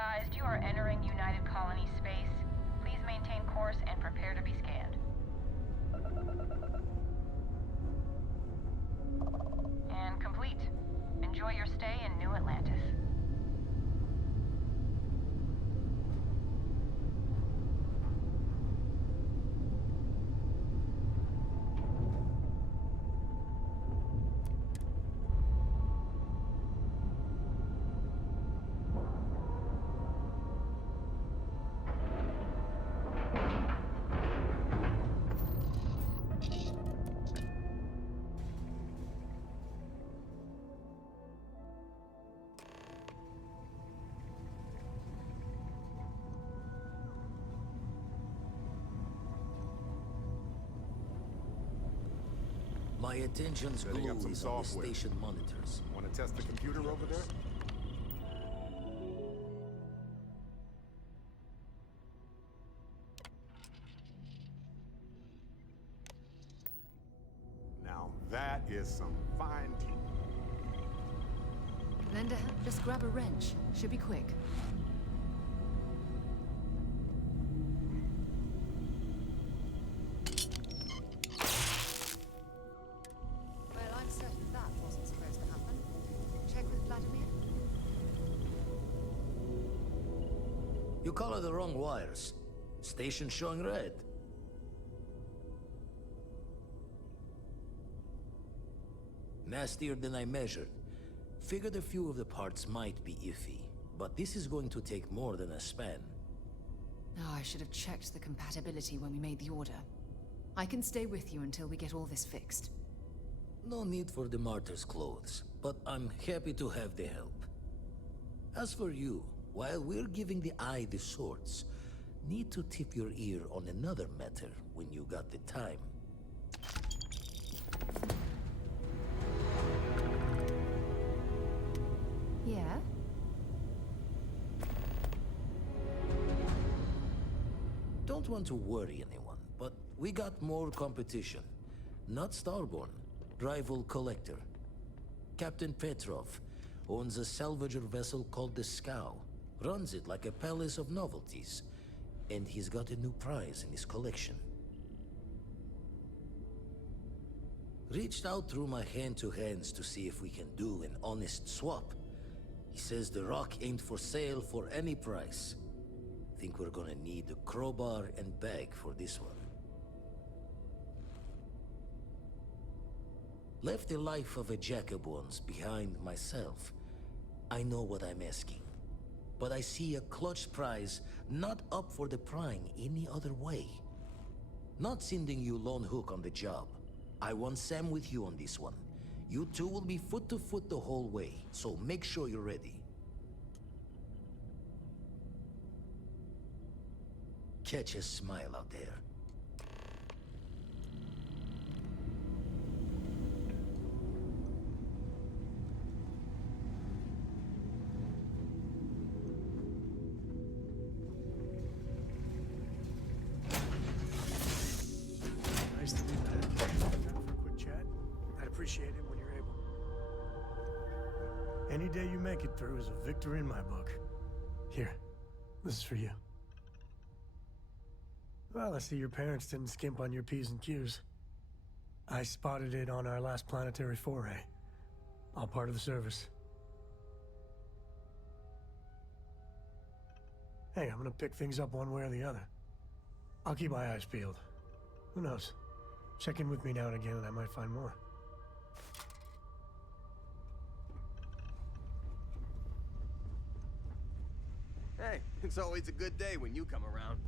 advised, you are entering United Colony space. Please maintain course and prepare to be scanned. And complete. Enjoy your stay in New Atlantis. My attention's Setting up glued some on the software. station monitors. Want to test the computer over there? Now that is some fine teeth. Linda, just grab a wrench. Should be quick. Well, I'm certain that wasn't supposed to happen. Check with Vladimir. You colored the wrong wires. Station showing red. Nastier than I measured. Figured a few of the parts might be iffy, but this is going to take more than a span. Oh, I should have checked the compatibility when we made the order. I can stay with you until we get all this fixed. No need for the martyr's clothes, but I'm happy to have the help. As for you, while we're giving the eye the swords, need to tip your ear on another matter when you got the time. Yeah? Don't want to worry anyone, but we got more competition. Not Starborn, rival collector. Captain Petrov owns a salvager vessel called the Scow. Runs it like a palace of novelties. And he's got a new prize in his collection. Reached out through my hand-to-hands to see if we can do an honest swap. He says the rock ain't for sale for any price. Think we're gonna need a crowbar and bag for this one. Left the life of a Jacobons behind myself. I know what I'm asking. But I see a clutch prize not up for the prying any other way. Not sending you lone hook on the job. I want Sam with you on this one. You two will be foot to foot the whole way, so make sure you're ready. Catch a smile out there. Nice to be back. Time for a quick chat? I'd appreciate it when you're able. Any day you make it through is a victory in my book. Here, this is for you. Well, I see your parents didn't skimp on your P's and Q's. I spotted it on our last planetary foray. All part of the service. Hey, I'm gonna pick things up one way or the other. I'll keep my eyes peeled. Who knows? Check in with me now and again and I might find more. Hey, it's always a good day when you come around.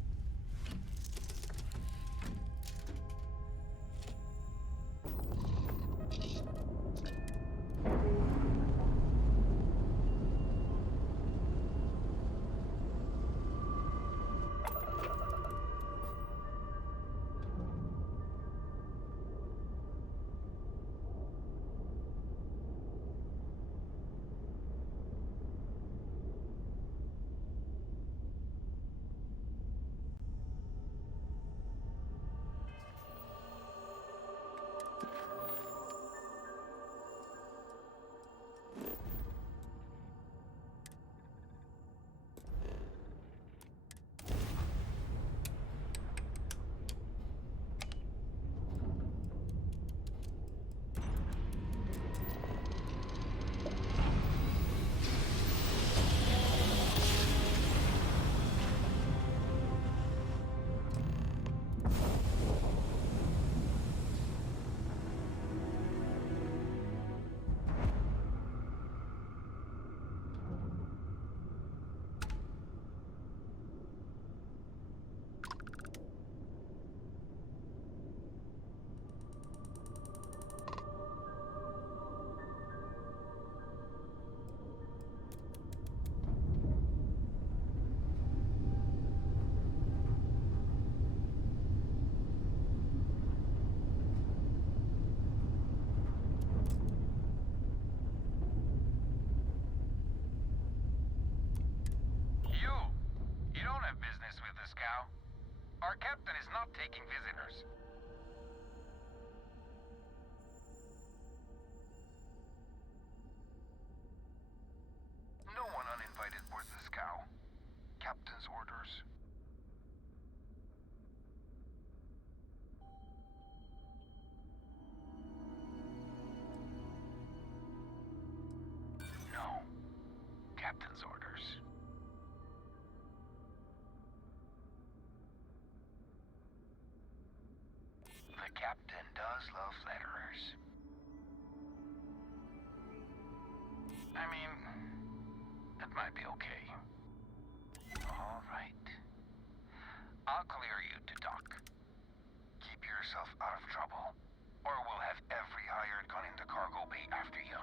Scow. Our captain is not taking visitors. No one uninvited boards the Scow. Captain's orders. No. Captain's orders. The captain does love letterers. I mean, that might be okay. All right. I'll clear you to dock. Keep yourself out of trouble, or we'll have every hired gun in the cargo bay after you.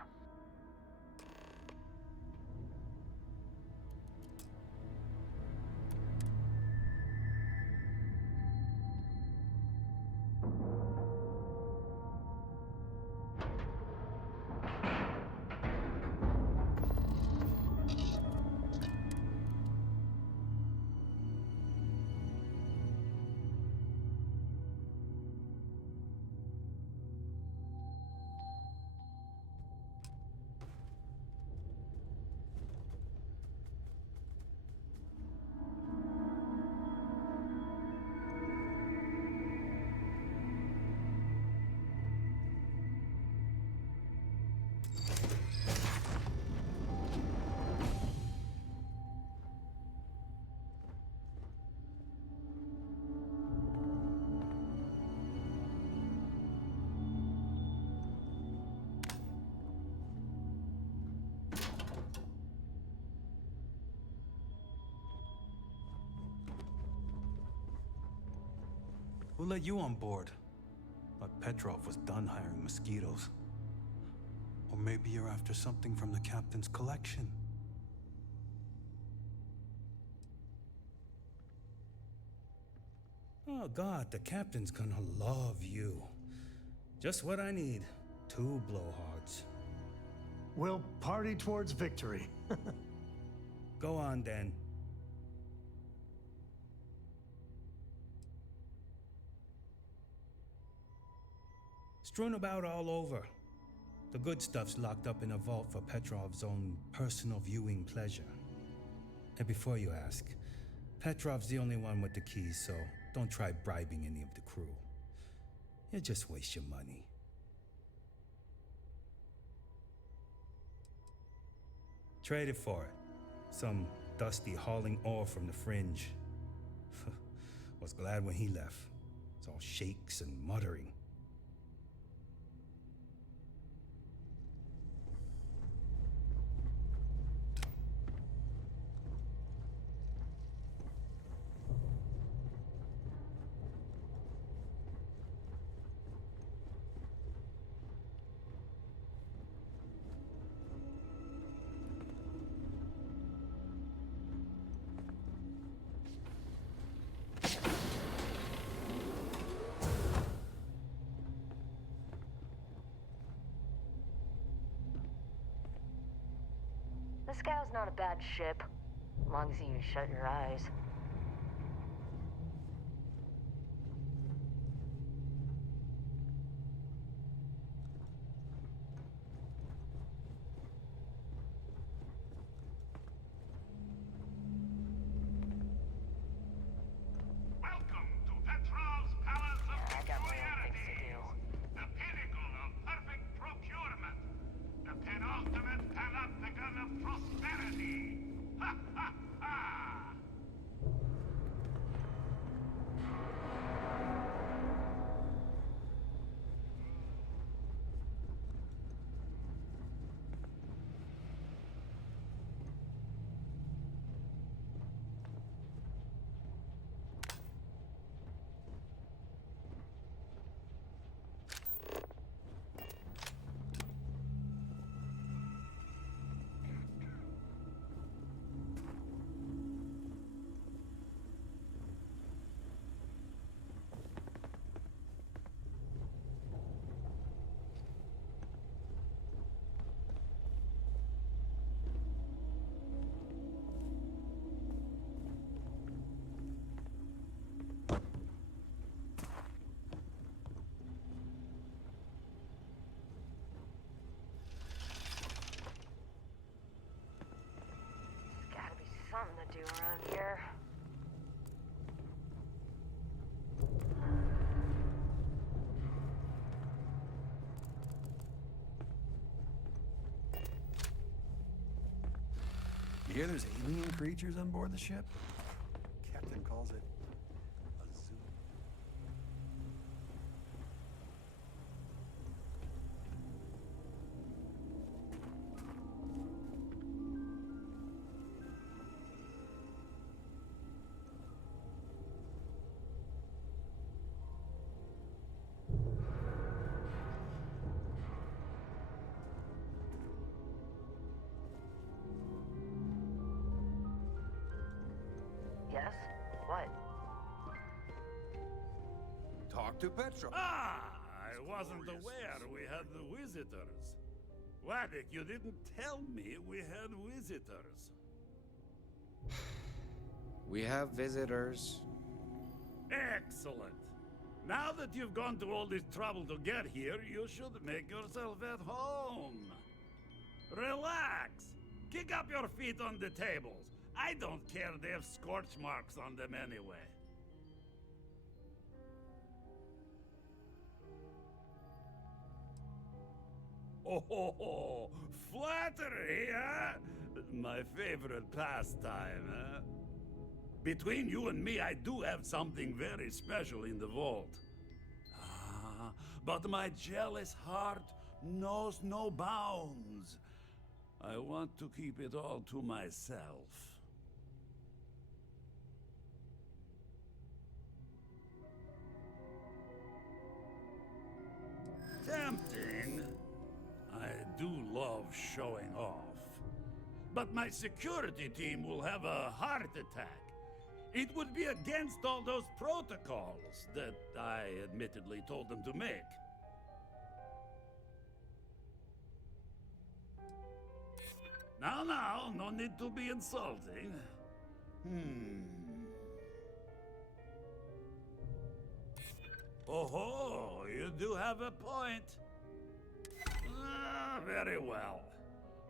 Who let you on board? Thought Petrov was done hiring mosquitoes. Or maybe you're after something from the captain's collection. Oh God, the captain's gonna love you. Just what I need. 2 blowhards. We'll party towards victory. Go on, then. Strewn about all over. The good stuff's locked up in a vault for Petrov's own personal viewing pleasure. And before you ask, Petrov's the only one with the keys, so don't try bribing any of the crew. You'll just waste your money. Trade it for it. Some dusty hauling ore from the fringe. Was glad when he left. It's all shakes and muttering. The Scow's not a bad ship, as long as you shut your eyes. Welcome to Petrov's Palace of I got my own things to do. the pinnacle of perfect procurement, the penultimate panopticon of prosperity. Ha ha ha! do around here. You hear there's alien creatures on board the ship? Captain calls it a zoo. Yes? What? Talk to Petrov. Ah, I wasn't aware we had the visitors. Wadik, you didn't tell me we had visitors. We have visitors. Excellent. Now that you've gone to all this trouble to get here, you should make yourself at home. Relax. Kick up your feet on the tables. I don't care they have scorch marks on them anyway. Oh, flattery, huh? My favorite pastime, huh? Between you and me, I do have something very special in the vault. Ah, but my jealous heart knows no bounds. I want to keep it all to myself. Tempting. I do love showing off. But my security team will have a heart attack. It would be against all those protocols that I admittedly told them to make. Now, no need to be insulting. Oh, you do have a point. Ah, very well.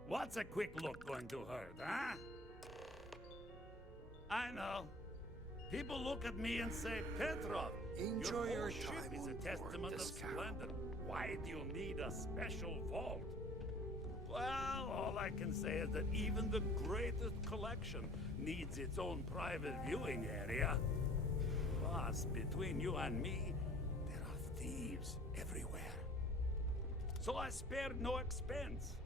What's a quick look going to hurt, huh? I know. People look at me and say, Petrov, Enjoy your your whole ship time is on a board testament the of scoundrel." splendor. Why do you need a special vault? Well, all I can say is that even the greatest collection needs its own private viewing area. Plus, between you and me, there are thieves everywhere. So I spared no expense.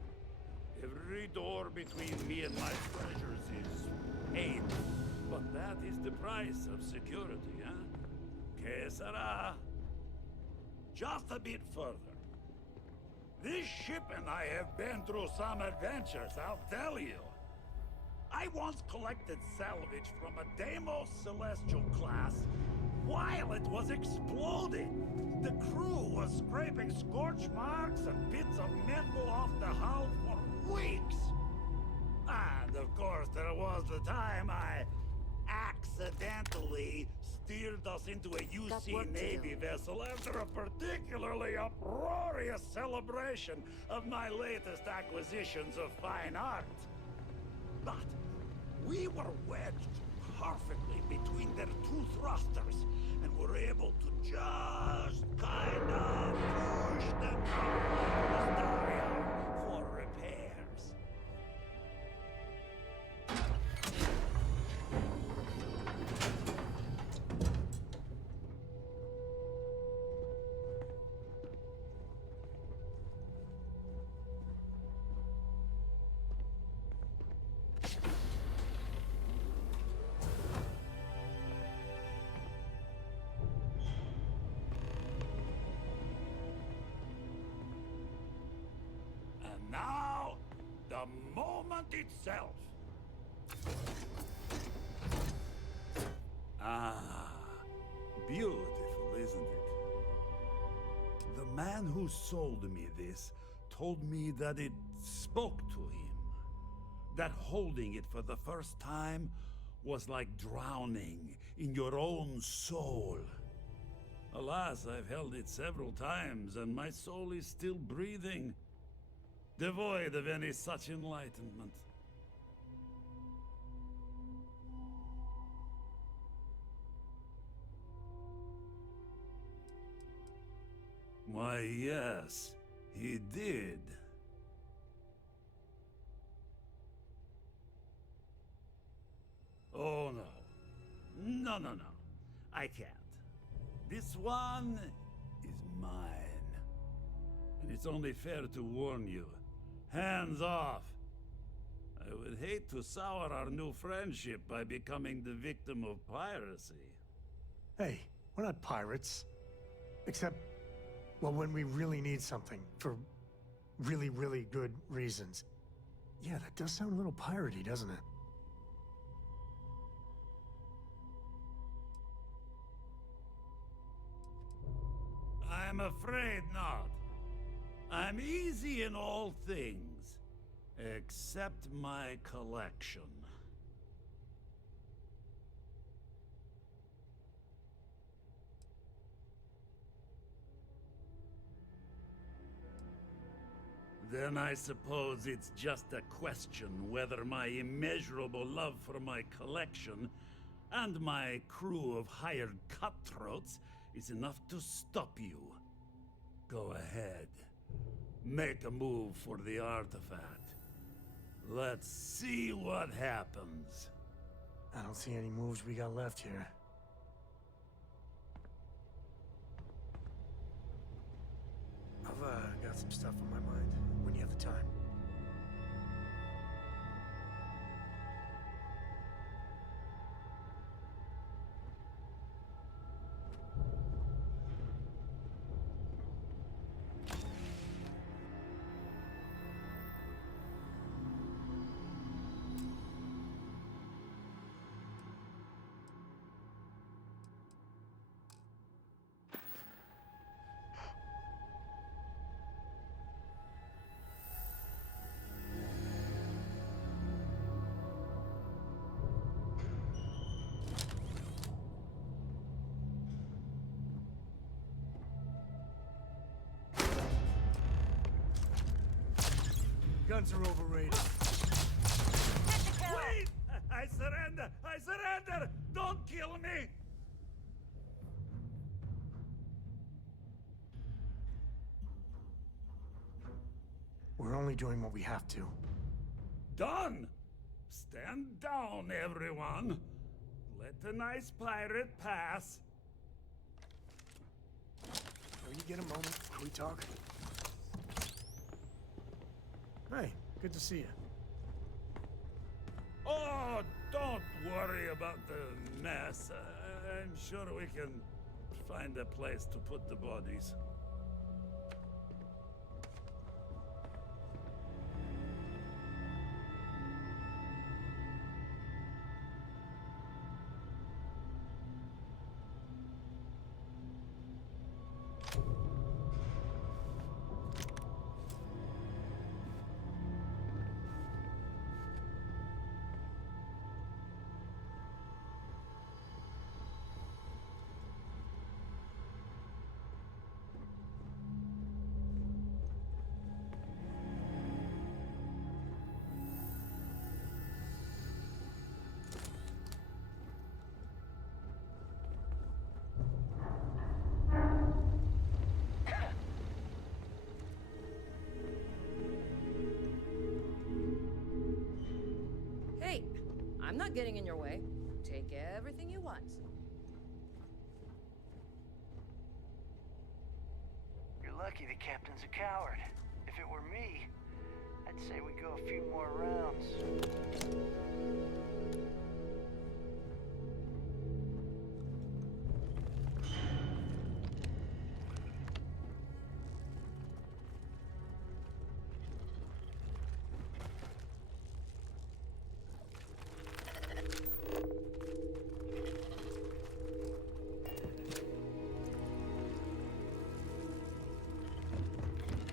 Every door between me and my treasures is paid. But that is the price of security, huh? Que sera? Just a bit further. This ship and I have been through some adventures, I'll tell you. I once collected salvage from a Deimos Celestial class while it was exploding. The crew was scraping scorch marks and bits of metal off the hull for weeks. And of course, there was the time I accidentally steered us into a UC Navy vessel after a particularly uproarious celebration of my latest acquisitions of fine art. But we were wedged perfectly between their two thrusters and were able to just kind of push them back into the Starfield for repairs. And now, the moment itself. Ah, beautiful, isn't it? The man who sold me this told me that it spoke to him. That holding it for the first time was like drowning in your own soul. Alas, I've held it several times, and my soul is still breathing, devoid of any such enlightenment. Why, yes, he did. Oh, no. No, no, no. I can't. This one is mine. And it's only fair to warn you. Hands off. I would hate to sour our new friendship by becoming the victim of piracy. Hey, we're not pirates. Except, well, when we really need something for really, really good reasons. Yeah, that does sound a little piratey, doesn't it? I'm afraid not. I'm easy in all things, except my collection. Then I suppose it's just a question whether my immeasurable love for my collection and my crew of hired cutthroats is enough to stop you. Go ahead. Make a move for the artifact. Let's see what happens. I don't see any moves we got left here. I've got some stuff on my mind when you have the time. Guns are overrated. Wait! I surrender! I surrender! Don't kill me! We're only doing what we have to. Done! Stand down, everyone. Let the nice pirate pass. When you get a moment, can we talk? Hey, good to see you. Oh, don't worry about the mess. I'm sure we can find a place to put the bodies. Hey, I'm not getting in your way. Take everything you want. You're lucky the captain's a coward. If it were me, I'd say we go a few more rounds.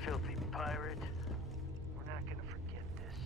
Filthy pirate. We're not gonna forget this.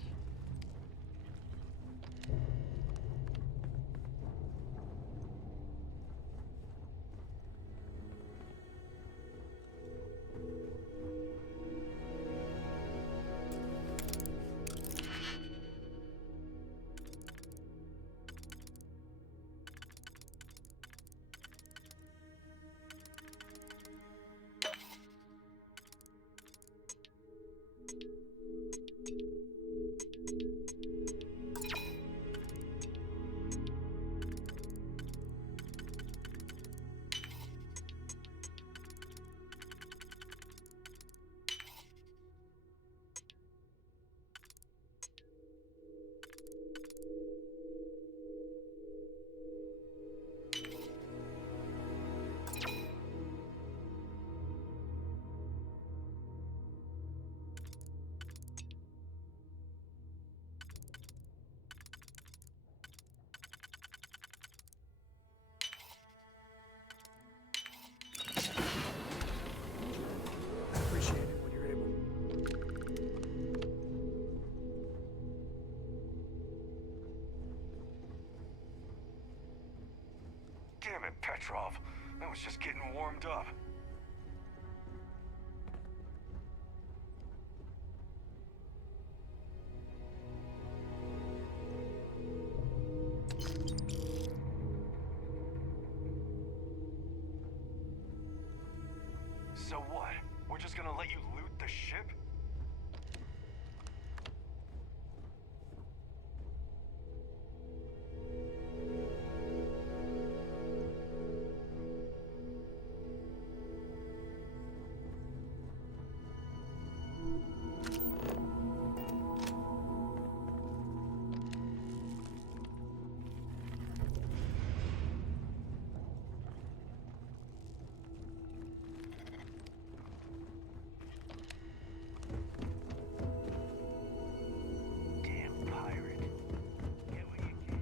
Damn it, Petrov. I was just getting warmed up. So what? We're just gonna let you loot the ship? Damn pirate. Get what you can.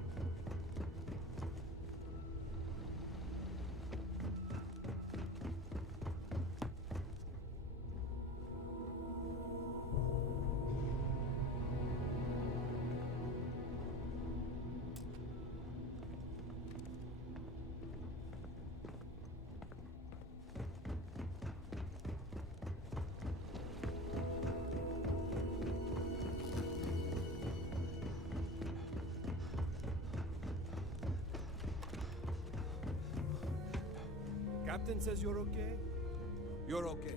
Captain says you're okay? You're okay.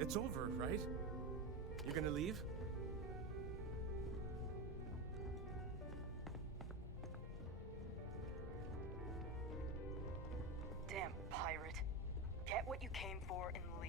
It's over, right? You're gonna leave? Damn pirate. Get what you came for and leave.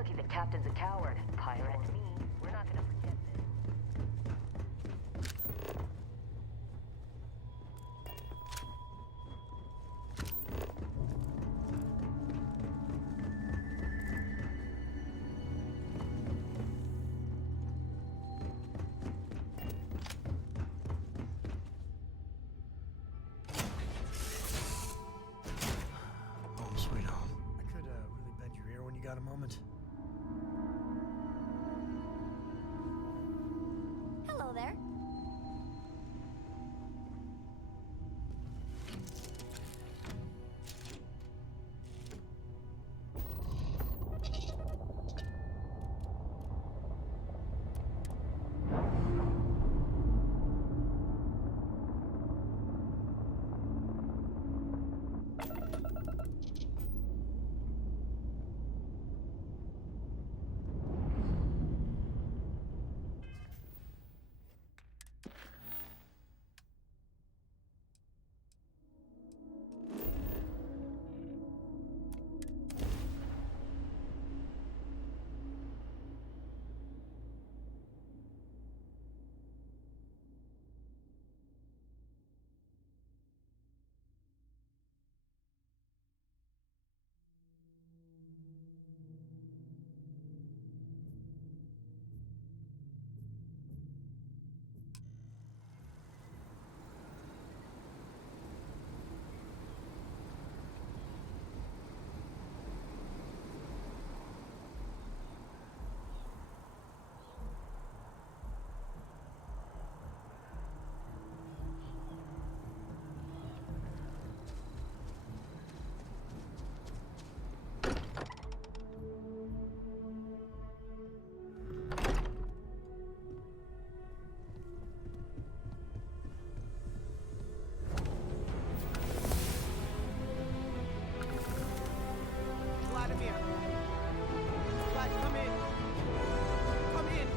lucky the captain's a coward, pirate. Me, we're not gonna forget this. Home sweet home. I could really bend your ear when you got a moment. Hello there. Vladimir! Vlad, come in! Come in!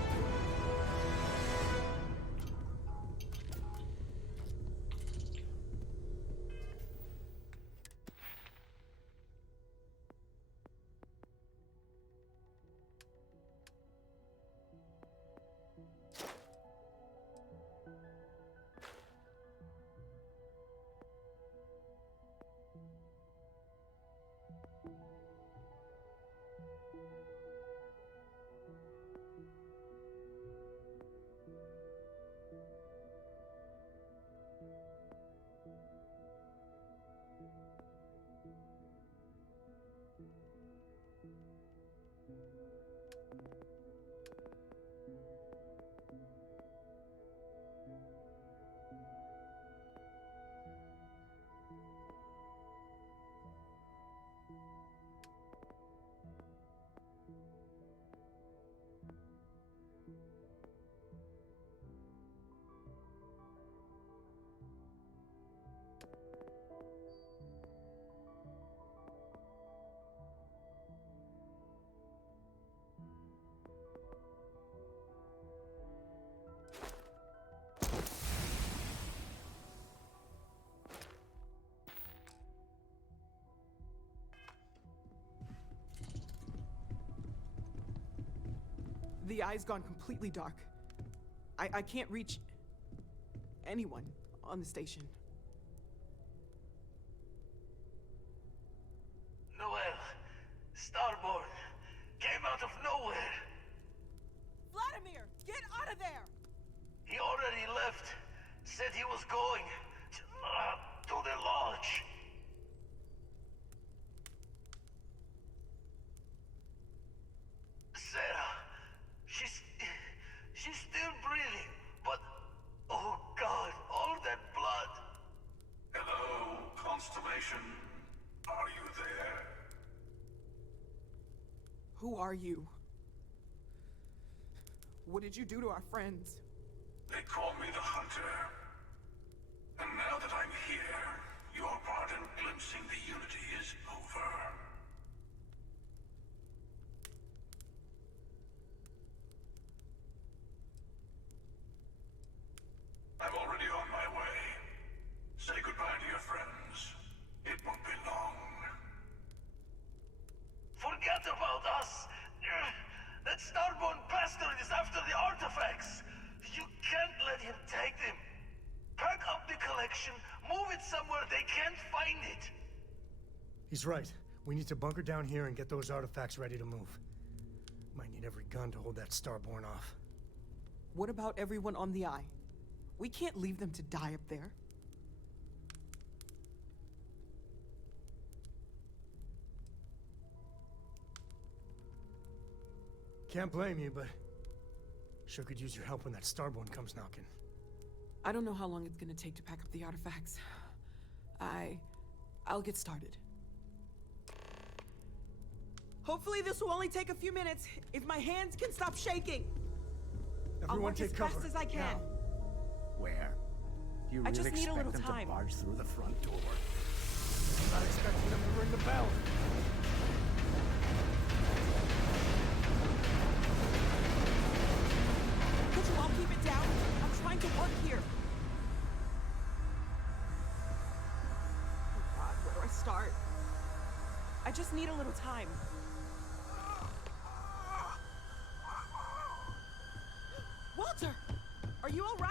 The eye's gone completely dark. I can't reach anyone on the station. Noel, Starborn, came out of nowhere. Vladimir, get out of there! He already left. Said he was going to the lodge. Sarah, she's still breathing, but oh God, all that blood. Hello, Constellation. Are you there? Who are you? What did you do to our friends? They call me the Hunter. And now that I'm here, your part in glimpsing the Unity is over. I'm already on my way. Say goodbye to your friends. It won't be long. Forget about us. That starborn bastard is after the artifacts! You can't let him take them! Pack up the collection, move it somewhere they can't find it! He's right. We need to bunker down here and get those artifacts ready to move. Might need every gun to hold that starborn off. What about everyone on the Eye? We can't leave them to die up there. Can't blame you, but sure could use your help when that starborn comes knocking. I don't know how long it's gonna take to pack up the artifacts. I'll get started. Hopefully this will only take a few minutes, if my hands can stop shaking. I'll work as fast as I can. Now. Where? Do you really just need a little expect them time. to barge through the front door? I'm not expecting them to ring the bell. Could you all keep it down? I'm trying to work here. Oh God, where do I start? I just need a little time. Walter! Are you all right?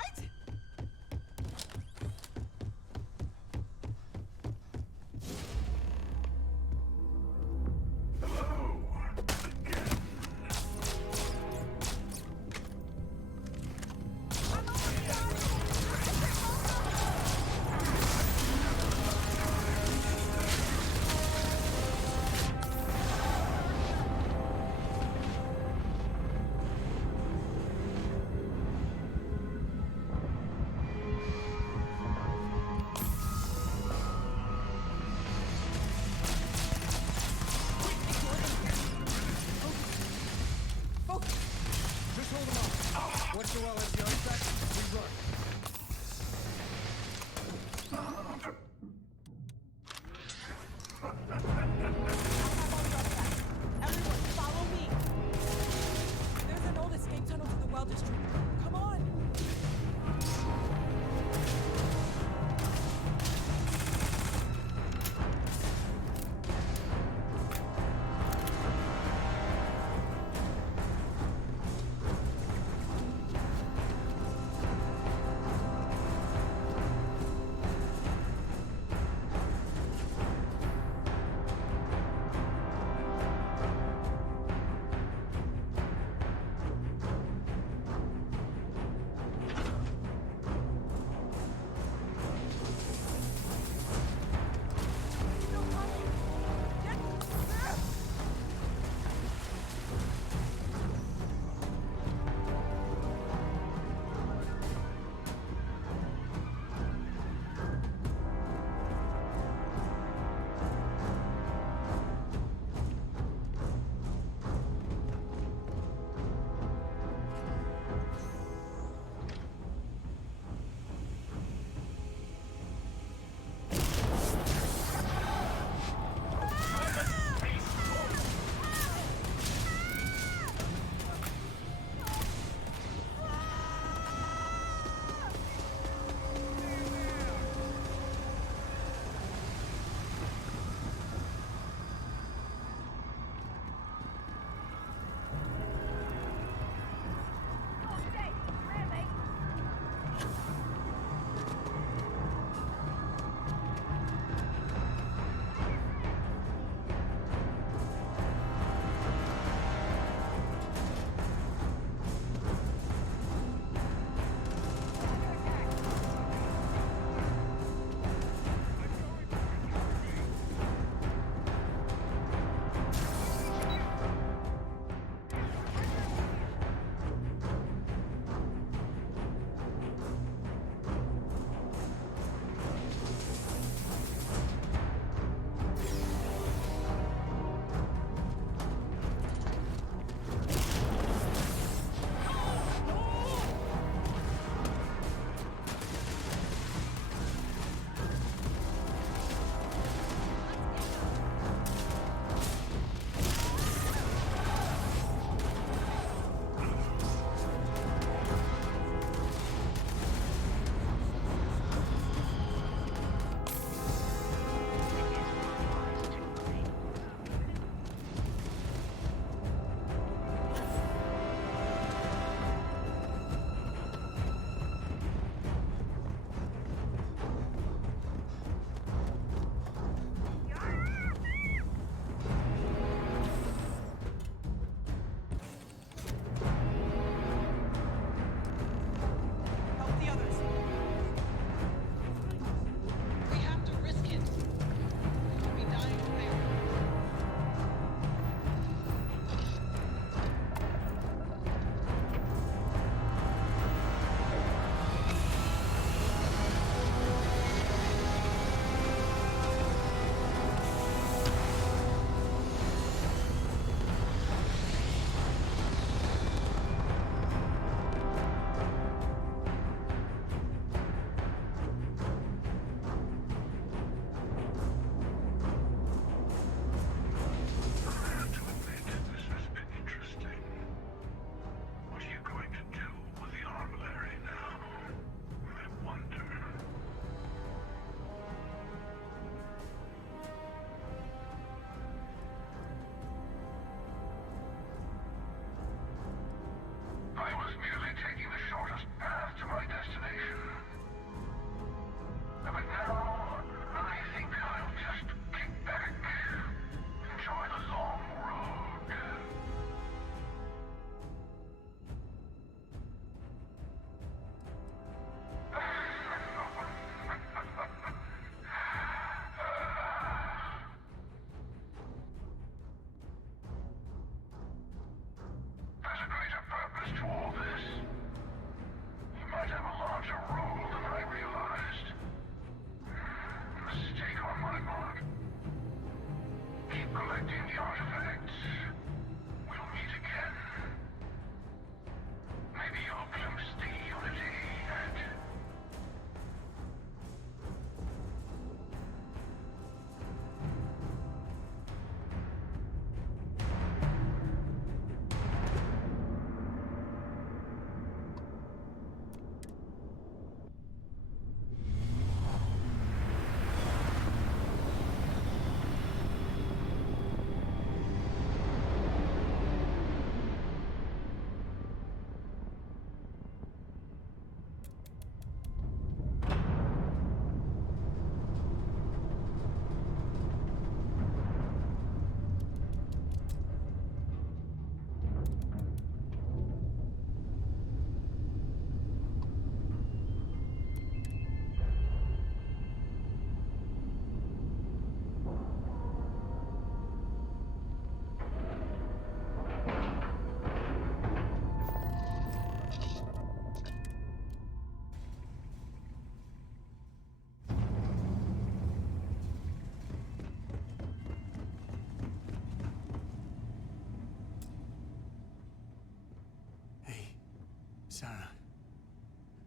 Sarah.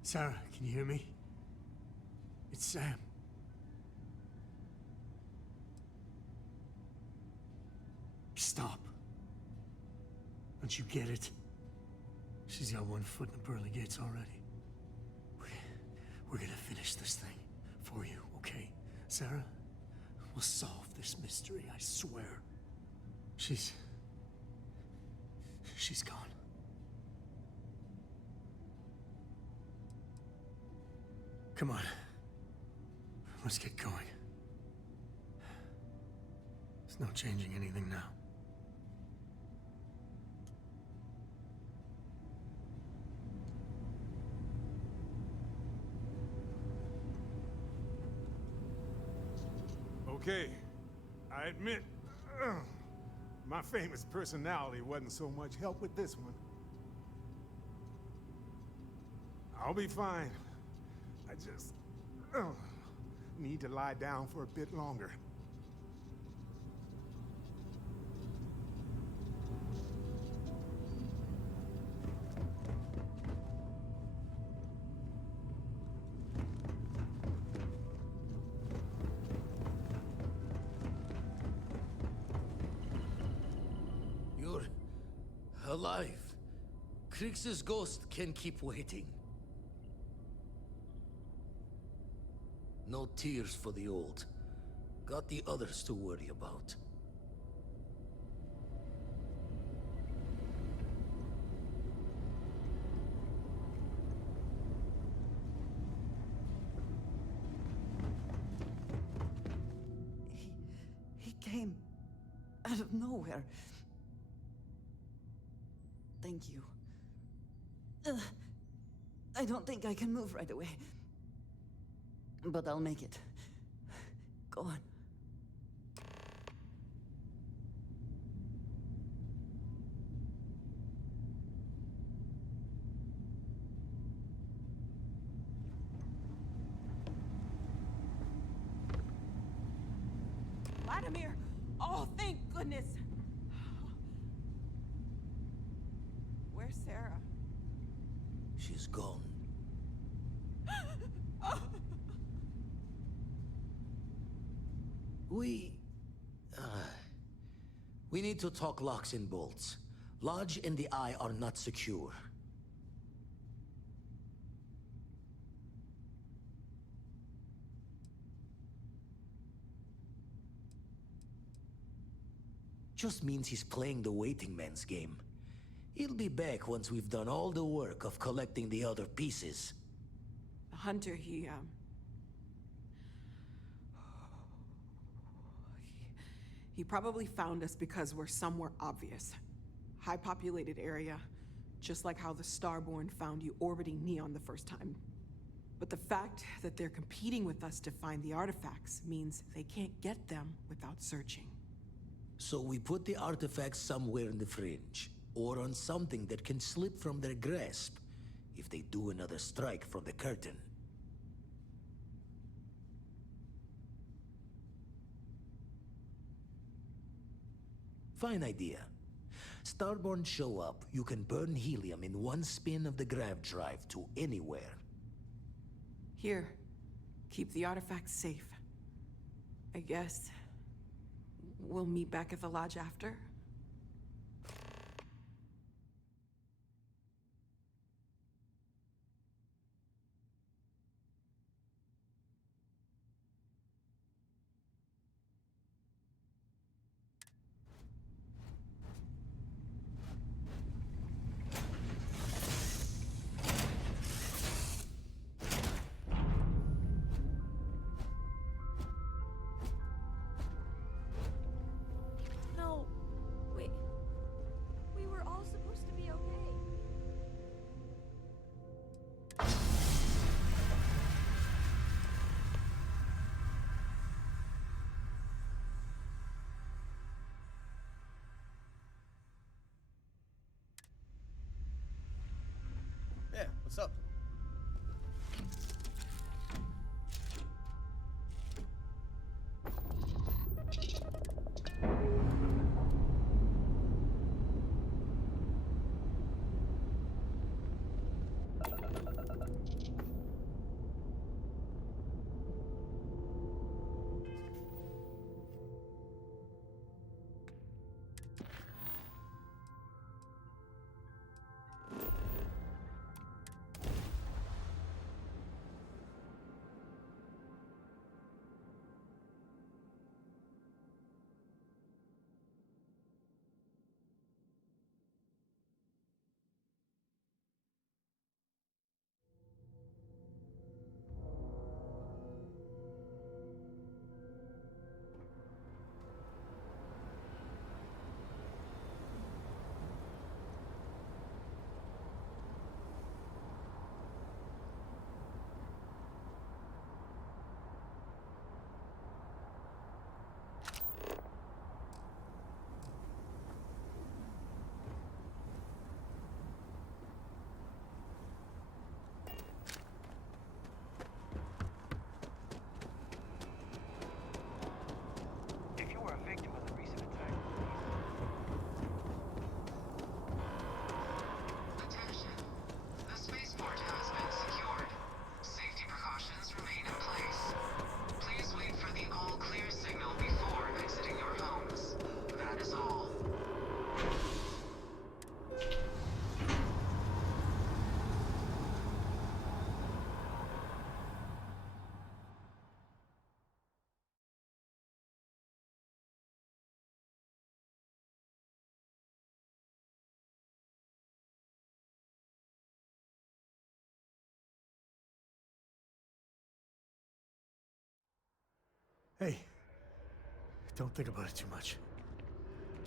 Sarah, can you hear me? It's Sam. Stop. Don't you get it? She's got one foot in the pearly gates already. We're gonna finish this thing for you, okay? Sarah? We'll solve this mystery, I swear. She's gone. Come on. Let's get going. There's no changing anything now. Okay, I admit, my famous personality wasn't so much help with this one. I'll be fine. I just need to lie down for a bit longer. You're alive. Krix's ghost can keep waiting. No tears for the old. Got the others to worry about. He came out of nowhere. Thank you. I don't think I can move right away. But I'll make it. Go on. Vladimir! Oh, thank goodness! Where's Sarah? She's gone. We need to talk locks and bolts. Lodge and the Eye are not secure. Just means he's playing the waiting man's game. He'll be back once we've done all the work of collecting the other pieces. The hunter, he probably found us because we're somewhere obvious. High-populated area, just like how the Starborn found you orbiting Neon the first time. But the fact that they're competing with us to find the artifacts means they can't get them without searching. So we put the artifacts somewhere in the fringe, or on something that can slip from their grasp if they do another strike from the curtain. Fine idea. Starborn show up, you can burn helium in one spin of the grav drive to anywhere. Here, keep the artifacts safe. I guess we'll meet back at the lodge after? No, we were all supposed to be okay. Yeah, what's up? Hey, don't think about it too much.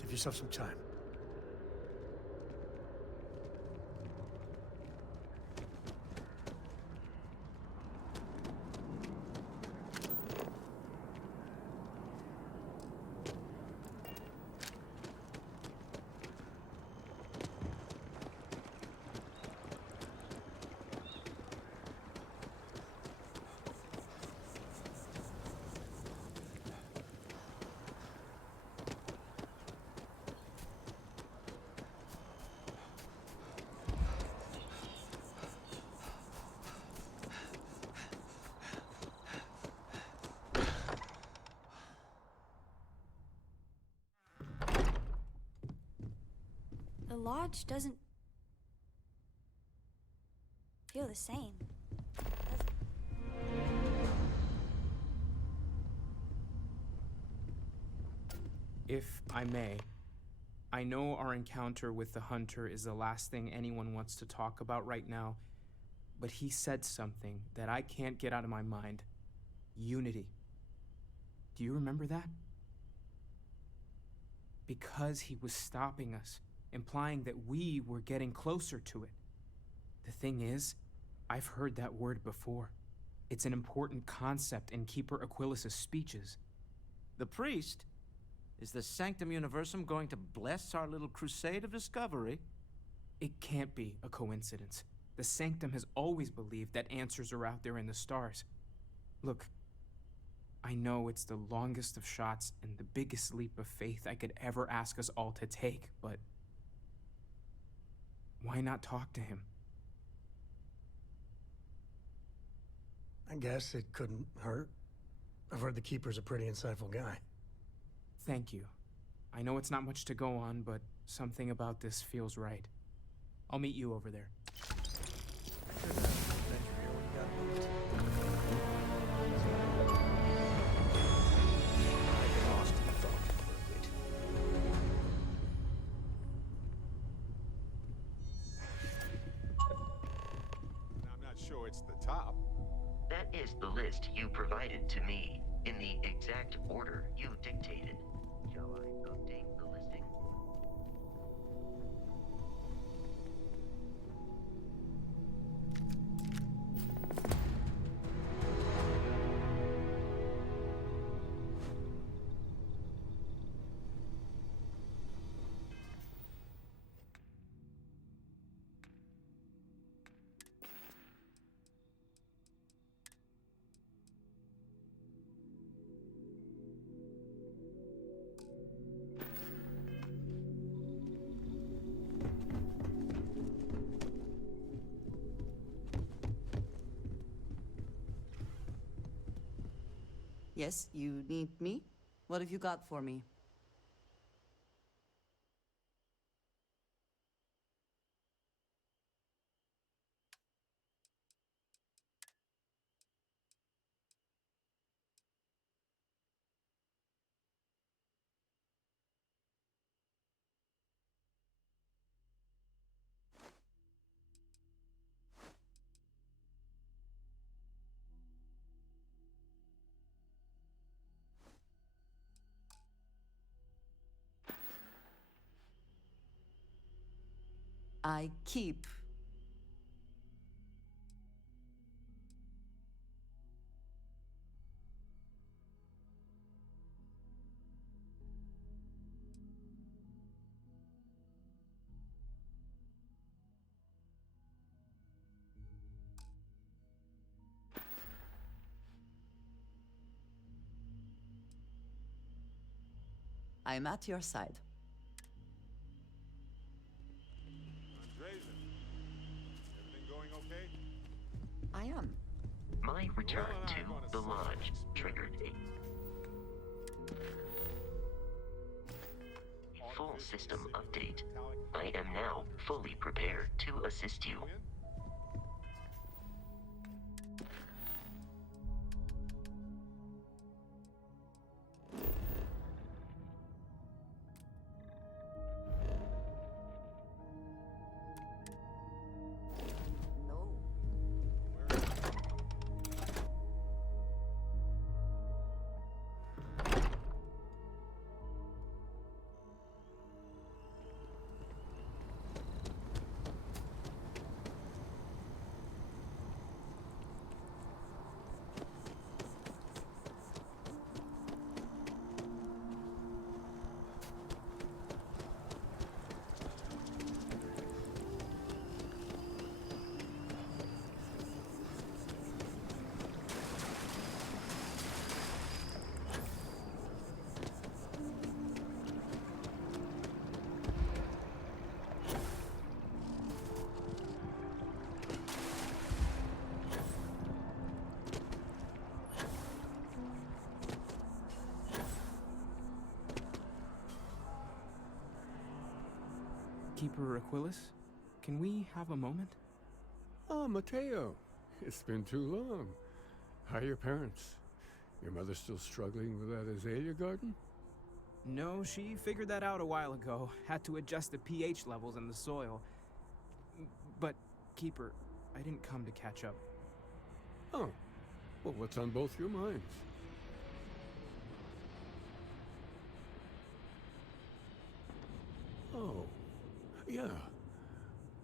Give yourself some time. The lodge doesn't feel the same, does it? If I may, I know our encounter with the hunter is the last thing anyone wants to talk about right now, but he said something that I can't get out of my mind. Unity. Do you remember that? Because he was stopping us, implying that we were getting closer to it. The thing is, I've heard that word before. It's an important concept in Keeper Aquilas's speeches. The priest? Is the Sanctum Universum going to bless our little crusade of discovery? It can't be a coincidence. The Sanctum has always believed that answers are out there in the stars. Look, I know it's the longest of shots and the biggest leap of faith I could ever ask us all to take, but why not talk to him? I guess it couldn't hurt. I've heard the Keeper's a pretty insightful guy. Thank you. I know it's not much to go on, but something about this feels right. I'll meet you over there. I'm not sure it's the top. That is the list you provided to me, in the exact order you dictated. Shall I update the listing? Yes, you need me? What have you got for me? I keep. I'm at your side. Everything going okay? I am. My return to the lodge triggered a full system update. I am now fully prepared to assist you. Keeper Aquilus, can we have a moment? Ah, Mateo. It's been too long. How are your parents? Your mother still struggling with that azalea garden? No, she figured that out a while ago. Had to adjust the pH levels in the soil. But, Keeper, I didn't come to catch up. Oh. Well, what's on both your minds? Oh. Yeah.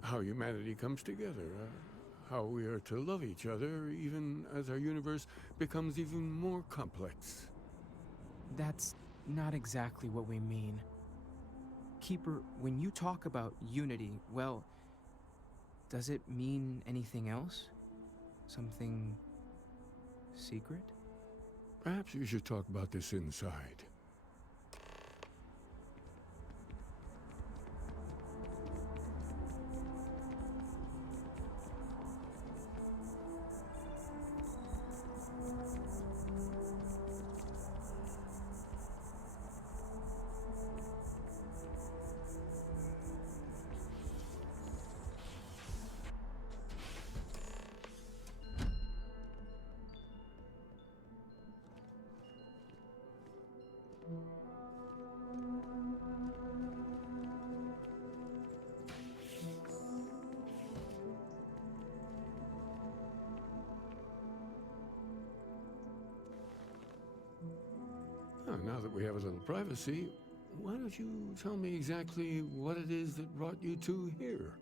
How humanity comes together. How we are to love each other even as our universe becomes even more complex. That's not exactly what we mean. Keeper, when you talk about unity, well, does it mean anything else? Something secret? Perhaps we should talk about this inside. Now that we have a little privacy, why don't you tell me exactly what it is that brought you two here?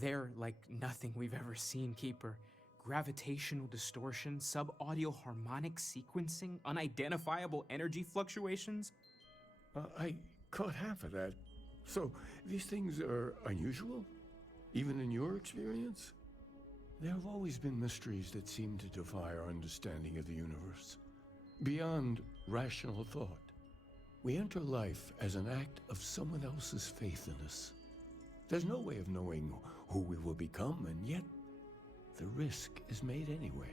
They're like nothing we've ever seen, Keeper. Gravitational distortion, sub-audio harmonic sequencing, unidentifiable energy fluctuations. I caught half of that. So, these things are unusual? Even in your experience? There have always been mysteries that seem to defy our understanding of the universe. Beyond rational thought. We enter life as an act of someone else's faith in us. There's no way of knowing who we will become, and yet the risk is made anyway.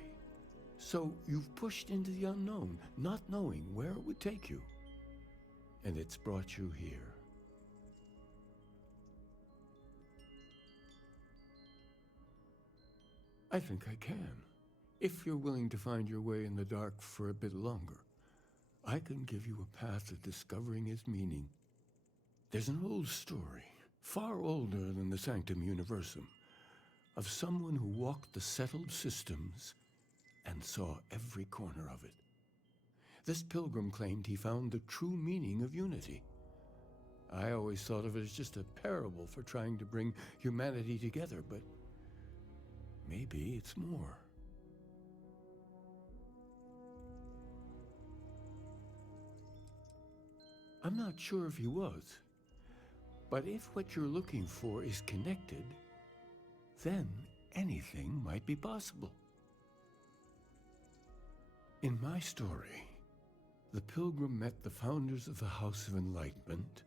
So you've pushed into the unknown, not knowing where it would take you. And it's brought you here. I think I can. If you're willing to find your way in the dark for a bit longer, I can give you a path to discovering its meaning. There's an old story, far older than the Sanctum Universum, of someone who walked the settled systems and saw every corner of it. This pilgrim claimed he found the true meaning of unity. I always thought of it as just a parable for trying to bring humanity together, but maybe it's more. I'm not sure if he was, but if what you're looking for is connected, then anything might be possible. In my story, the pilgrim met the founders of the House of Enlightenment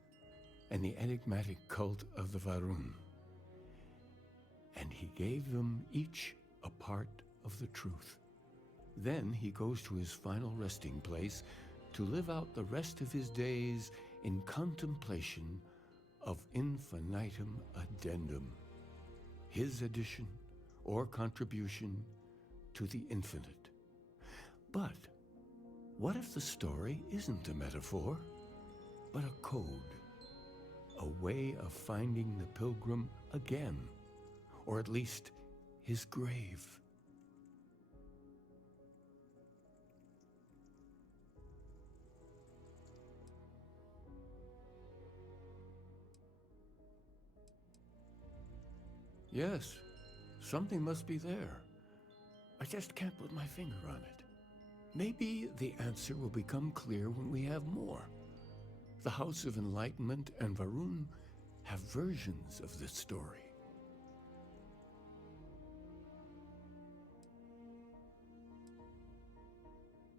and the enigmatic cult of the Varun, and he gave them each a part of the truth. Then he goes to his final resting place to live out the rest of his days in contemplation of infinitum addendum, his addition or contribution to the infinite. But what if the story isn't a metaphor, but a code, a way of finding the pilgrim again, or at least his grave? Yes, something must be there. I just can't put my finger on it. Maybe the answer will become clear when we have more. The House of Enlightenment and Varun have versions of this story.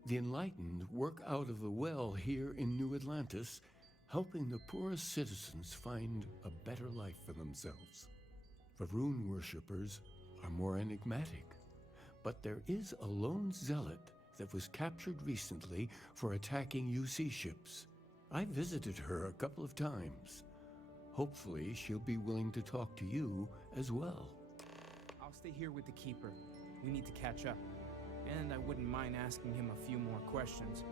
The Enlightened work out of the well here in New Atlantis, helping the poorest citizens find a better life for themselves. Varun worshippers are more enigmatic, but there is a lone zealot that was captured recently for attacking UC ships. I visited her a couple of times. Hopefully, she'll be willing to talk to you as well. I'll stay here with the Keeper. We need to catch up. And I wouldn't mind asking him a few more questions.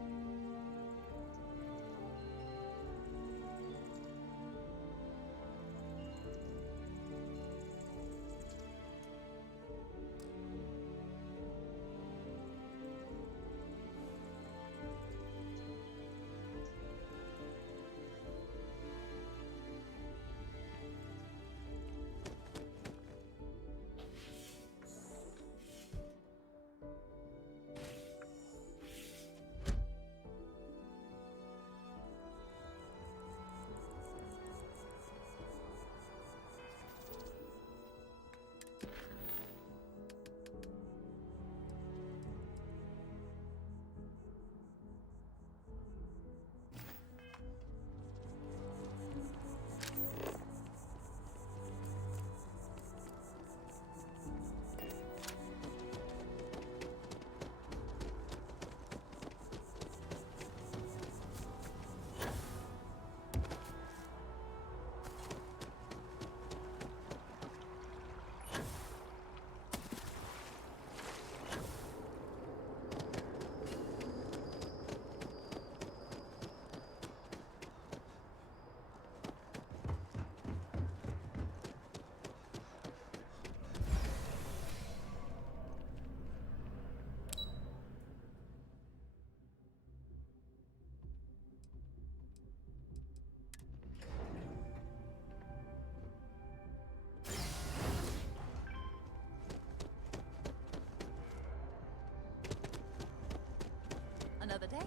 Another day?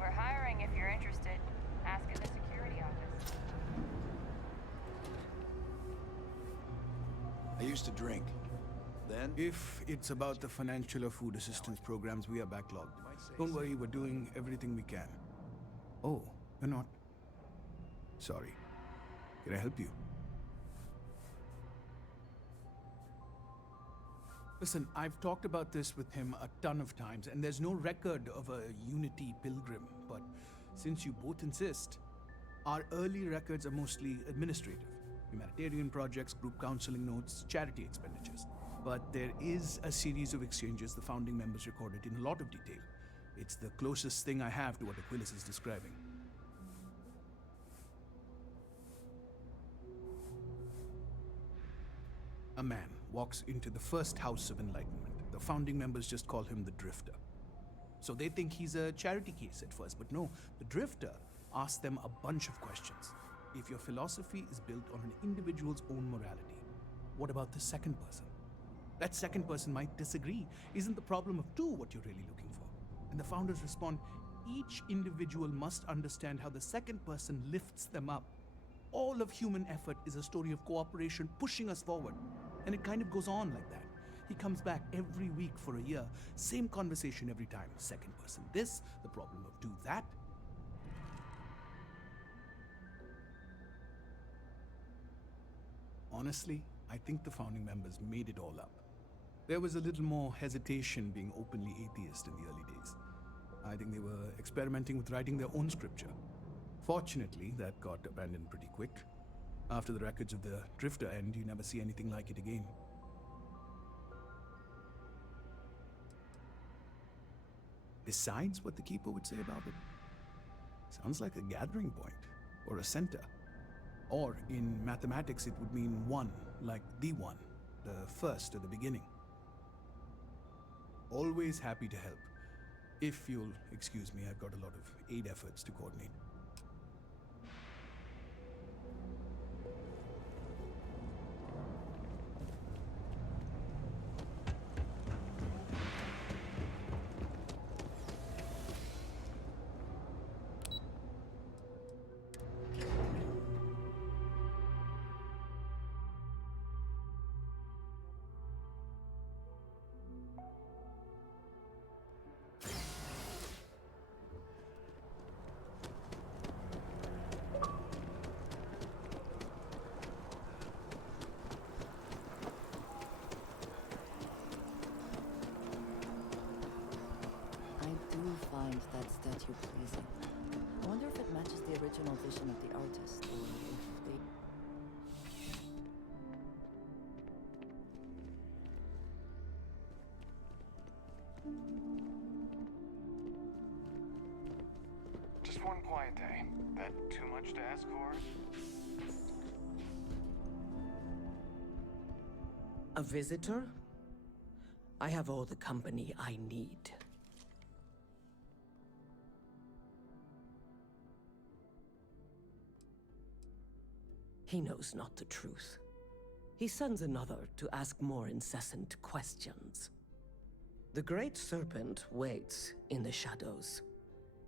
We're hiring if you're interested. Ask in the security office. I used to drink. Then? If it's about the financial or food assistance programs, we are backlogged. Don't worry, we're doing everything we can. Oh, you're not? Sorry. Can I help you? Listen, I've talked about this with him a ton of times, and there's no record of a Unity pilgrim. But since you both insist, our early records are mostly administrative. Humanitarian projects, group counseling notes, charity expenditures. But there is a series of exchanges the founding members recorded in a lot of detail. It's the closest thing I have to what Aquilas is describing. A man walks into the first House of Enlightenment. The founding members just call him the Drifter. So they think he's a charity case at first, but no, the Drifter asks them a bunch of questions. If your philosophy is built on an individual's own morality, what about the second person? That second person might disagree. Isn't the problem of two what you're really looking for? And the founders respond, each individual must understand how the second person lifts them up. All of human effort is a story of cooperation pushing us forward. And it kind of goes on like that. He comes back every week for a year. Same conversation every time. Second person this, the problem of two that. Honestly, I think the founding members made it all up. There was a little more hesitation being openly atheist in the early days. I think they were experimenting with writing their own scripture. Fortunately, that got abandoned pretty quick. After the records of the Drifter end, you never see anything like it again. Besides what the Keeper would say about it, sounds like a gathering point, or a center. Or in mathematics, it would mean one, like the one, the first at the beginning. Always happy to help. If you'll excuse me, I've got a lot of aid efforts to coordinate. you pleasing. I wonder if it matches the original vision of the artist, or if they... Just one quiet day. That too much to ask for? A visitor? I have all the company I need. He knows not the truth. He sends another to ask more incessant questions. The Great Serpent waits in the shadows.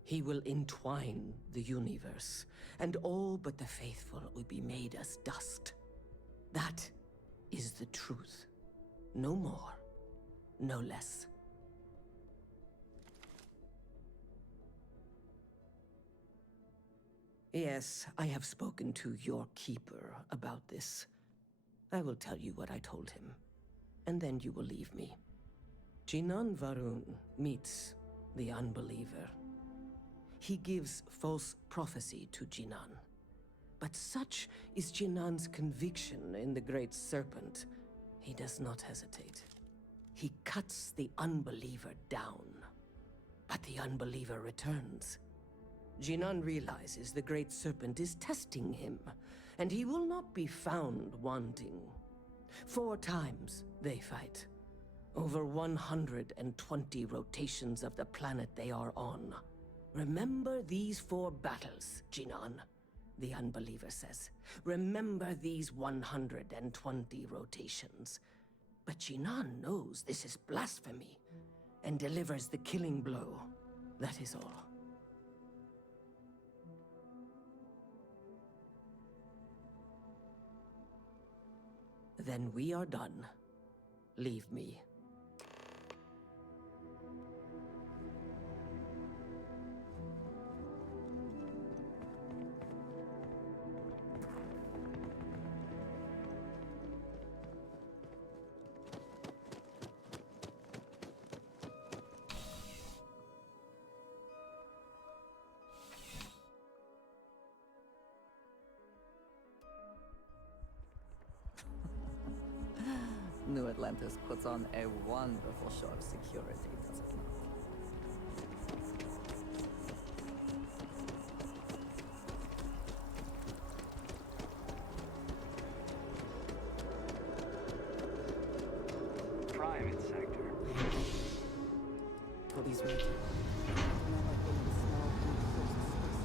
He will entwine the universe, and all but the faithful will be made as dust. That is the truth. No more, no less. Yes, I have spoken to your keeper about this. I will tell you what I told him, and then you will leave me. Jinan Varun meets the unbeliever. He gives false prophecy to Jinan. But such is Jinan's conviction in the Great Serpent, he does not hesitate. He cuts the unbeliever down. But the unbeliever returns. Jinan realizes the Great Serpent is testing him, and he will not be found wanting. 4 times they fight. Over 120 rotations of the planet they are on. Remember these 4 battles, Jinan, the unbeliever says. Remember these 120 rotations. But Jinan knows this is blasphemy, and delivers the killing blow. That is all. Then we are done. Leave me. New Atlantis puts on a wonderful show of security, does it not? Private sector. Police waiting. Men are building small, enclosed spaces.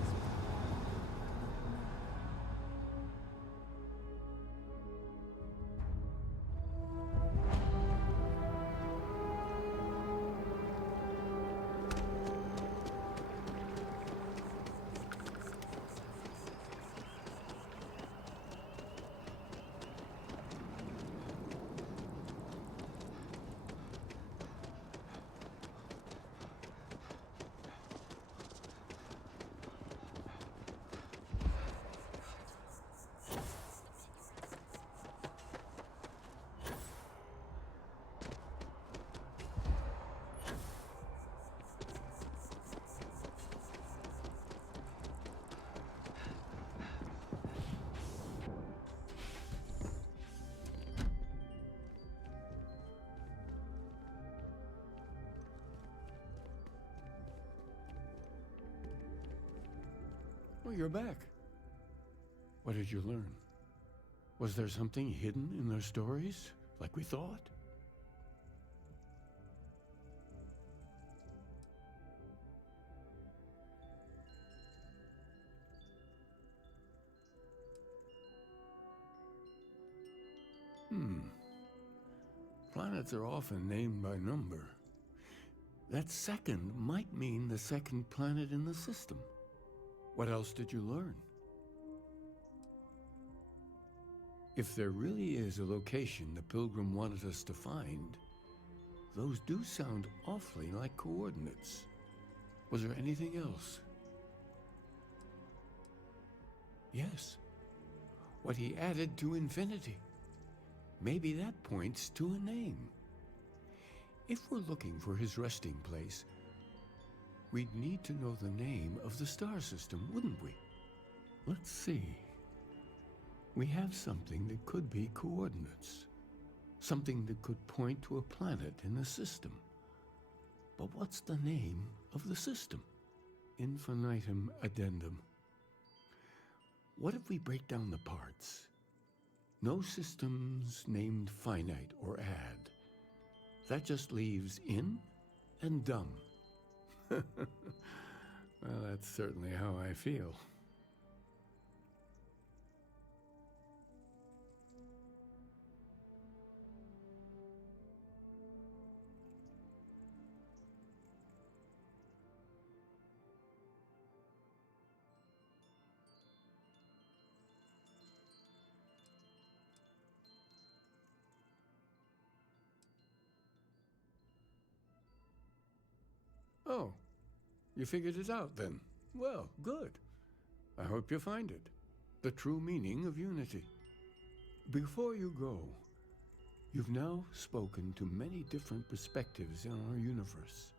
Oh, you're back. What did you learn? Was there something hidden in their stories, like we thought? Planets are often named by number. That second might mean the second planet in the system. What else did you learn? If there really is a location the Pilgrim wanted us to find, those do sound awfully like coordinates. Was there anything else? Yes. What he added to infinity. Maybe that points to a name. If we're looking for his resting place, we'd need to know the name of the star system, wouldn't we? Let's see. We have something that could be coordinates. Something that could point to a planet in the system. But what's the name of the system? Infinitum addendum. What if we break down the parts? No systems named finite or add. That just leaves in and dumb. Well, that's certainly how I feel. Oh, you figured it out then? Well, good. I hope you find it. The true meaning of unity. Before you go, you've now spoken to many different perspectives in our universe.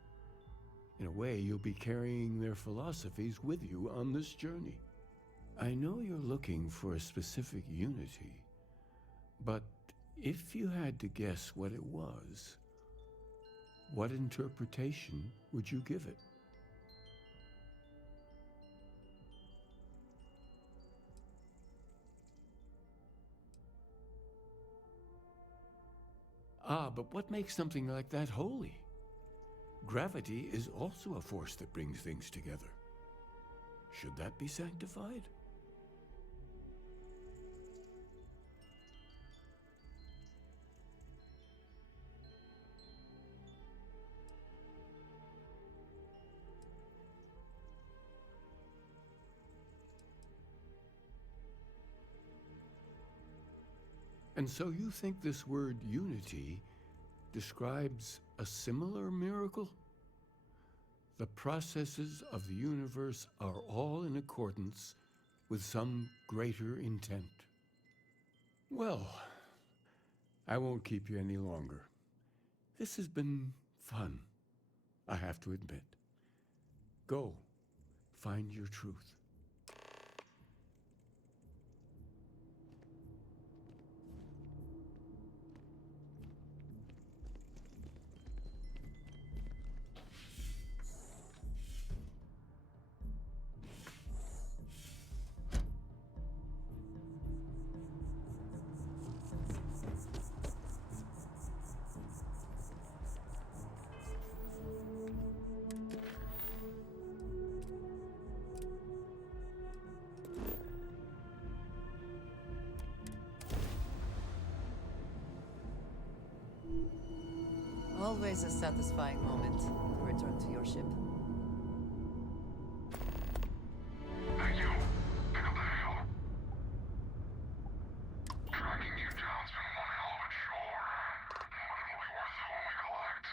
In a way, you'll be carrying their philosophies with you on this journey. I know you're looking for a specific unity, but if you had to guess what it was, what interpretation would you give it? Ah, but what makes something like that holy? Gravity is also a force that brings things together. Should that be sanctified? And so you think this word unity describes a similar miracle? The processes of the universe are all in accordance with some greater intent. Well, I won't keep you any longer. This has been fun, I have to admit. Go, find your truth. Always a satisfying moment to return to your ship. Thank you. Pick up the hail. Tracking you down's been one hell of a chore, but it'll be worth it when we collect.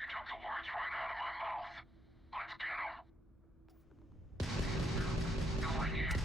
You took the words right out of my mouth. Let's get 'em. Going in.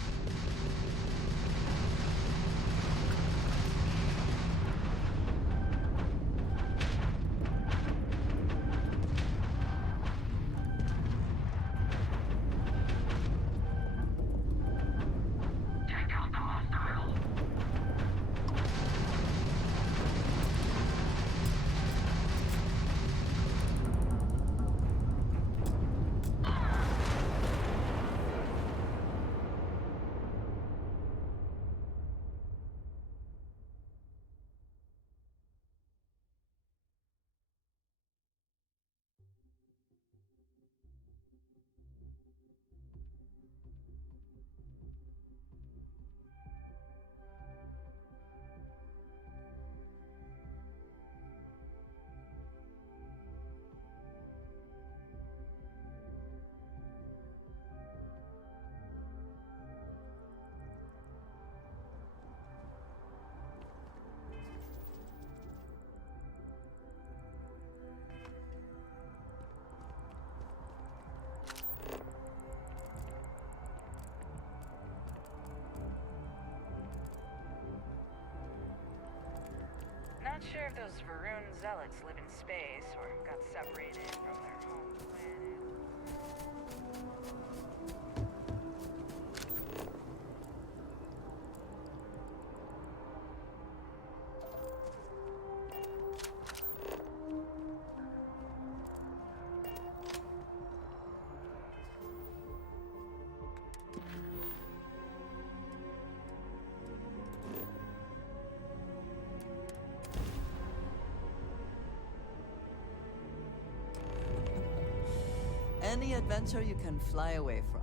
Not sure if those Varun zealots live in space or got separated from their home planet. Any adventure you can fly away from.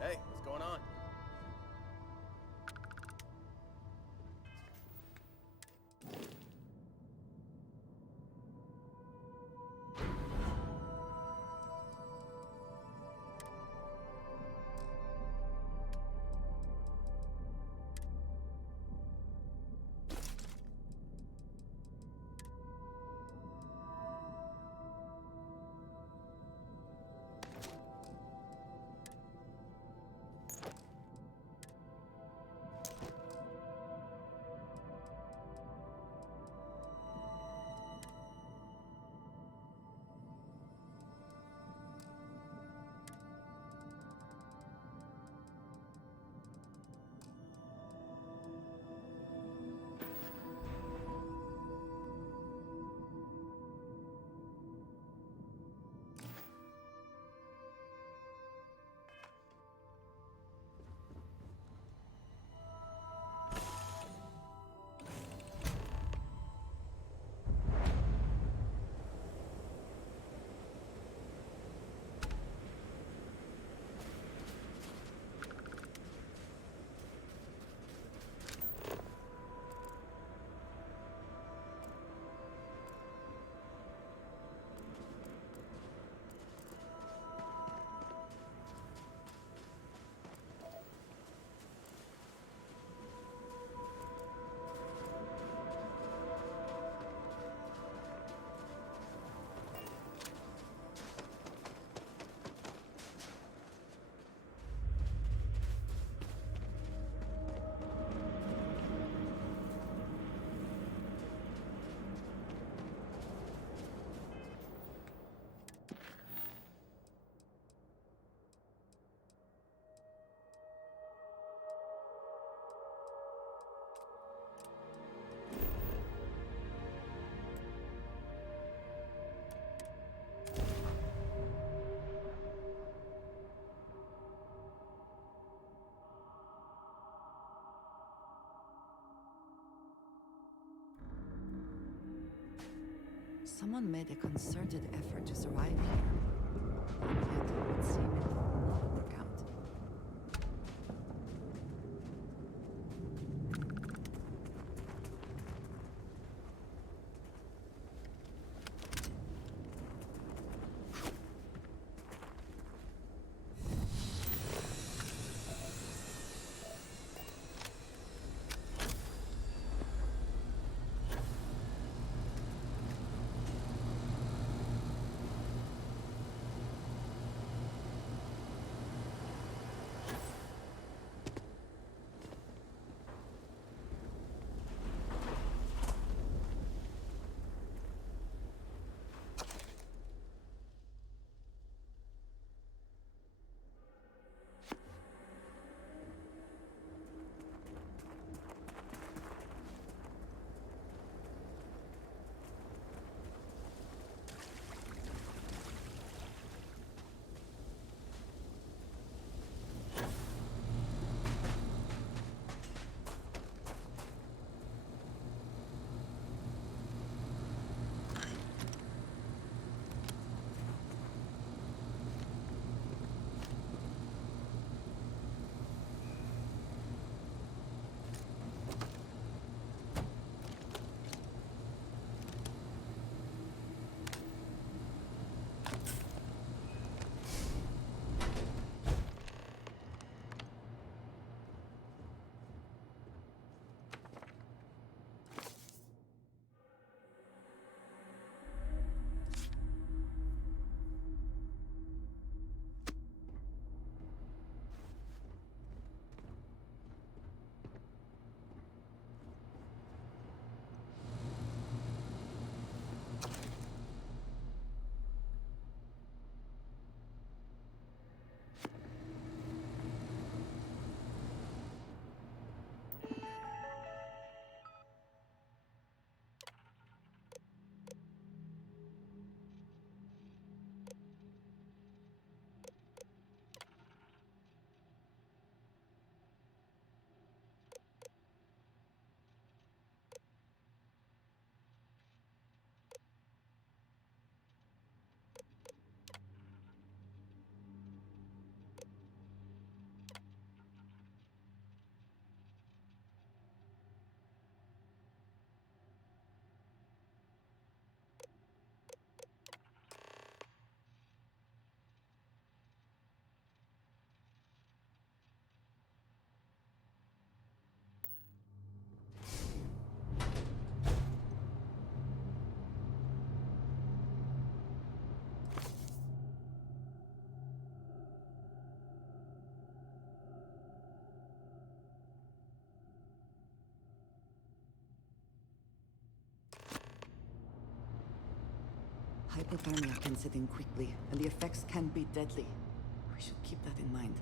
Hey, what's going on? Someone made a concerted effort to survive here. And yet it would seem it will not work out. Hypothermia can set in quickly, and the effects can be deadly. We should keep that in mind.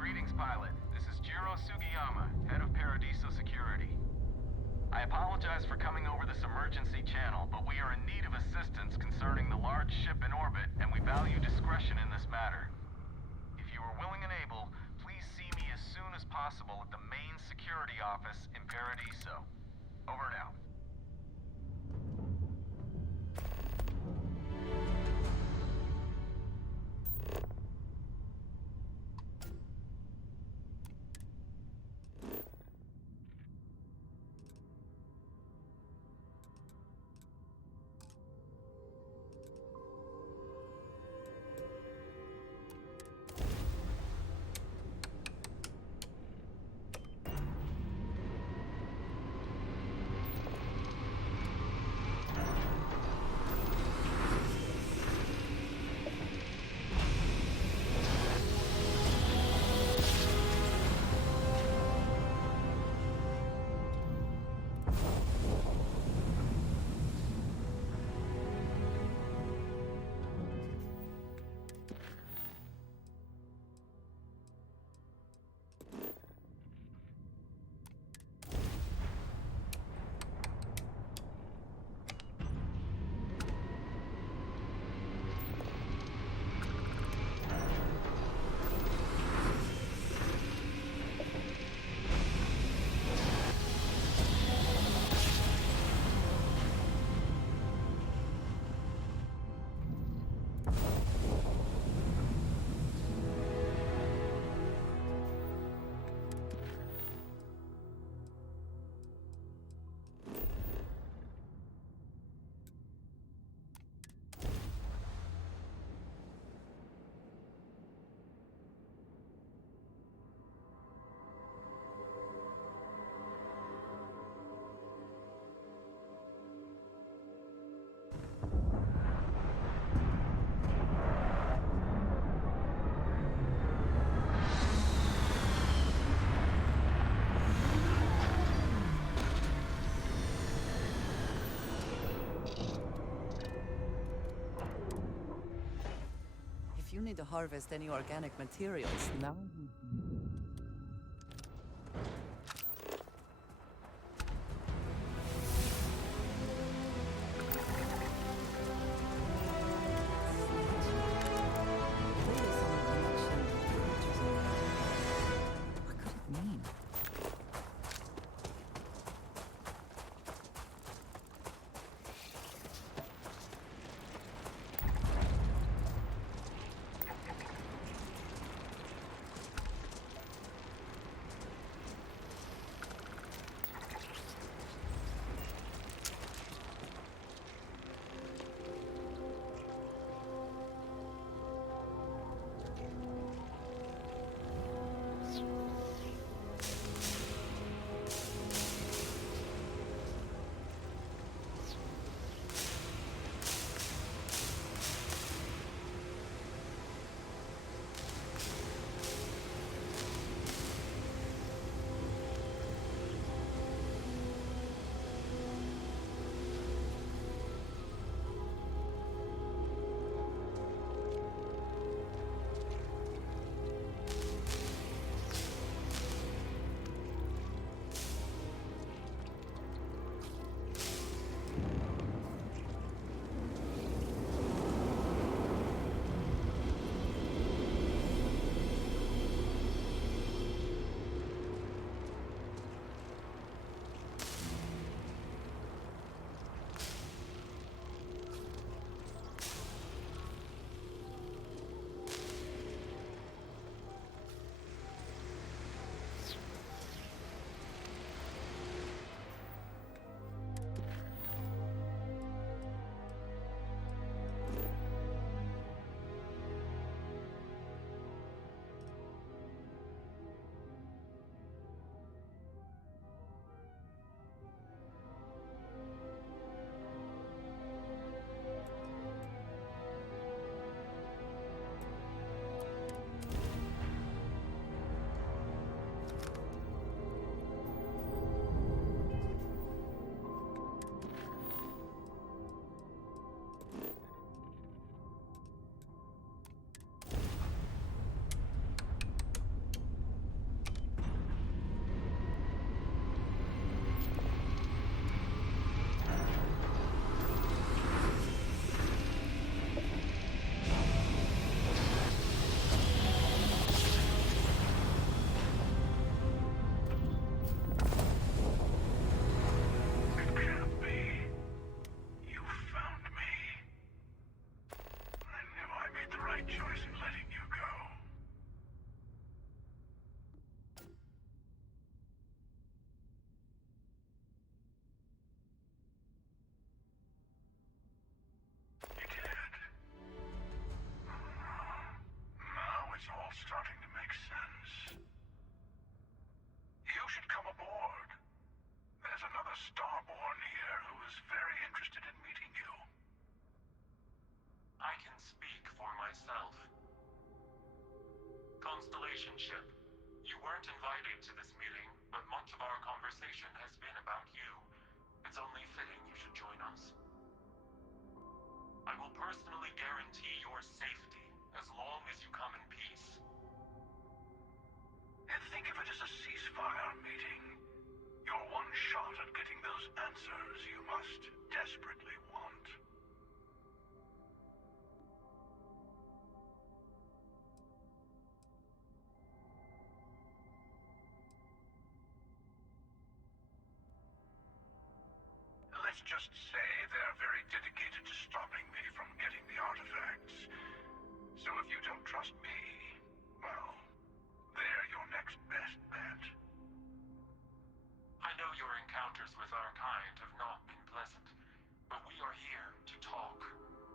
Greetings, pilot. This is Jiro Sugiyama, head of Paradiso Security. I apologize for coming over this emergency channel, but we are in need of assistance concerning the large ship in orbit, and we value discretion in this matter. If you are willing and able, please see me as soon as possible at the main security office in Paradiso. Over and out. need to harvest any organic materials. Now Relationship. You weren't invited to this meeting, but much of our conversation has been about you. It's only fitting you should join us. I will personally guarantee your safety as long as you come in peace. And think of it as a ceasefire meeting. Your one shot at getting those answers you must desperately want. Let's just say they're very dedicated to stopping me from getting the artifacts. So if you don't trust me, well, they're your next best bet. I know your encounters with our kind have not been pleasant, but we are here to talk,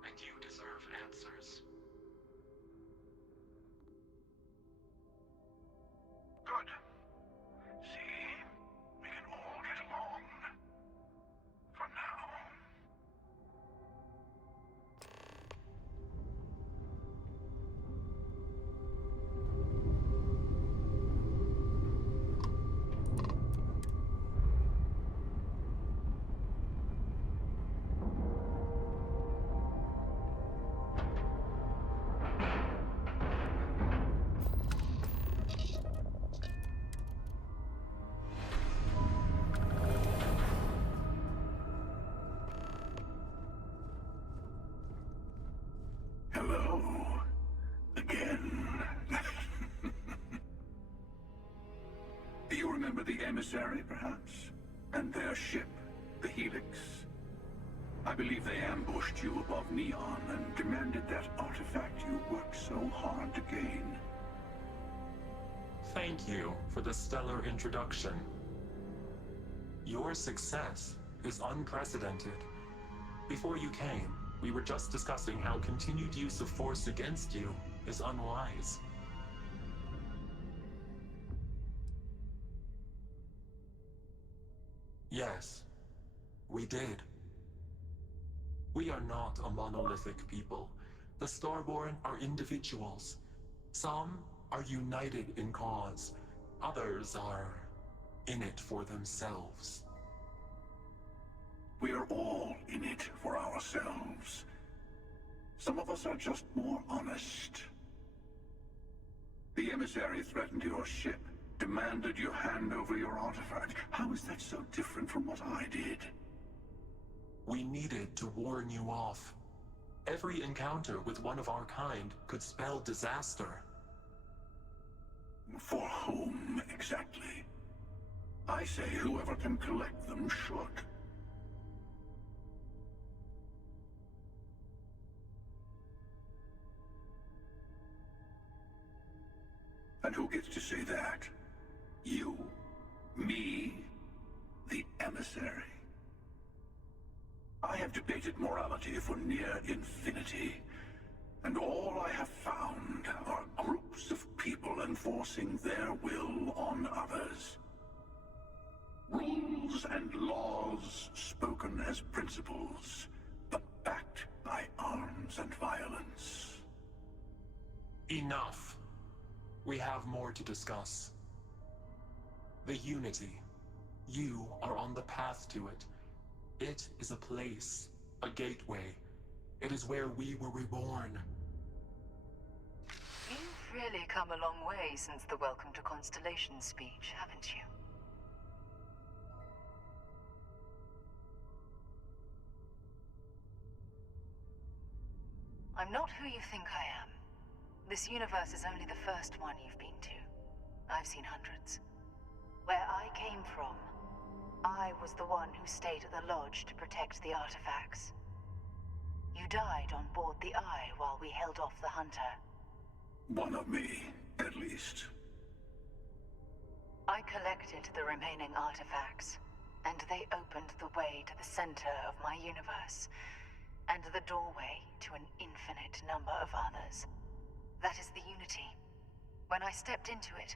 and you deserve answers. Good. See? We can all get along. For now. emissary, perhaps? And their ship, the Helix? I believe they ambushed you above Neon and demanded that artifact you worked so hard to gain. Thank you for the stellar introduction. Your success is unprecedented. Before you came, we were just discussing how continued use of force against you is unwise. Yes, we did. We are not a monolithic people. The Starborn are individuals. Some are united in cause. Others are in it for themselves. We are all in it for ourselves. Some of us are just more honest. The emissary threatened your ship, demanded you hand over your artifact. How is that so different from what I did? We needed to warn you off. Every encounter with one of our kind could spell disaster. For whom, exactly? I say whoever can collect them should. And who gets to say that? You? Me? The emissary? I have debated morality for near infinity, and all I have found are groups of people enforcing their will on others. Rules and laws spoken as principles, but backed by arms and violence. Enough. We have more to discuss. The Unity. You are on the path to it. It is a place, a gateway. It is where we were reborn. You've really come a long way since the Welcome to Constellation speech, haven't you? I'm not who you think I am. This universe is only the first one you've been to. I've seen hundreds. Where I came from, I was the one who stayed at the lodge to protect the artifacts. You died on board the Eye while we held off the Hunter. One of me, at least. I collected the remaining artifacts, and they opened the way to the center of my universe, and the doorway to an infinite number of others. That is the Unity. When I stepped into it,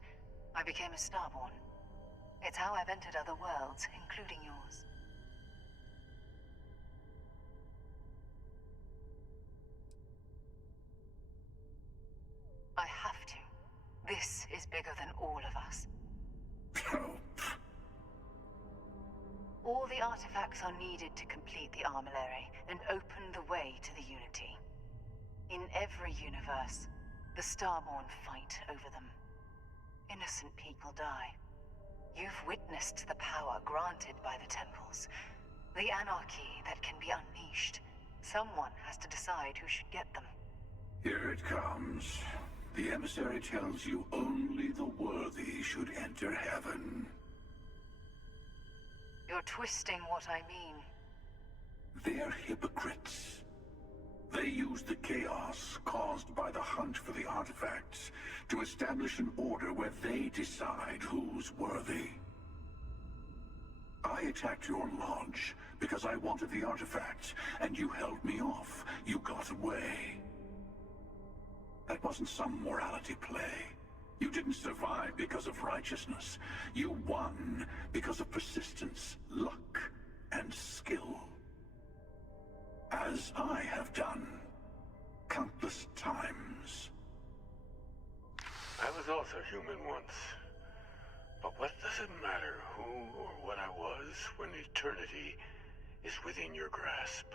I became a Starborn. It's how I've entered other worlds, including yours. I have to. This is bigger than all of us. All the artifacts are needed to complete the armillary and open the way to the Unity. In every universe, the Starborn fight over them. Innocent people die. You've witnessed the power granted by the temples. The anarchy that can be unleashed. Someone has to decide who should get them. Here it comes. The emissary tells you only the worthy should enter heaven. You're twisting what I mean. They're hypocrites. They use the chaos caused by the hunt for the artifacts to establish an order where they decide who's worthy. I attacked your lodge because I wanted the artifacts, and you held me off. You got away. That wasn't some morality play. You didn't survive because of righteousness. You won because of persistence, luck, and skill. As I have done, countless times. I was also human once. But what does it matter who or what I was when eternity is within your grasp?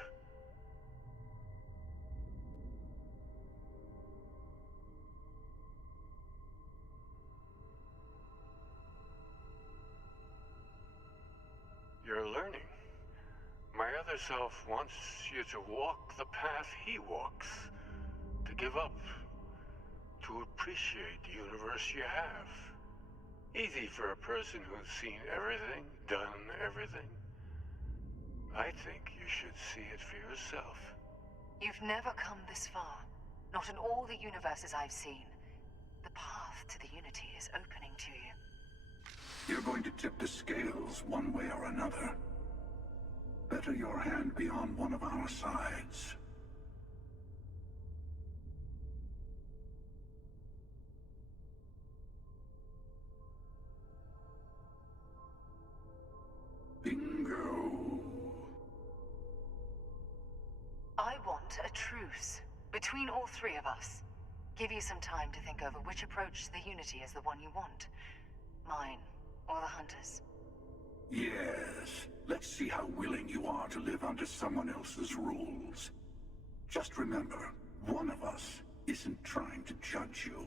You're learning. My other self wants you to walk the path he walks. To give up. To appreciate the universe you have. Easy for a person who's seen everything, done everything. I think you should see it for yourself. You've never come this far. Not in all the universes I've seen. The path to the Unity is opening to you. You're going to tip the scales one way or another. Better your hand be on one of our sides. Bingo. I want a truce between all three of us. Give you some time to think over which approach to the Unity is the one you want. Mine, or the Hunters. Yes. Let's see how willing you are to live under someone else's rules. Just remember, one of us isn't trying to judge you.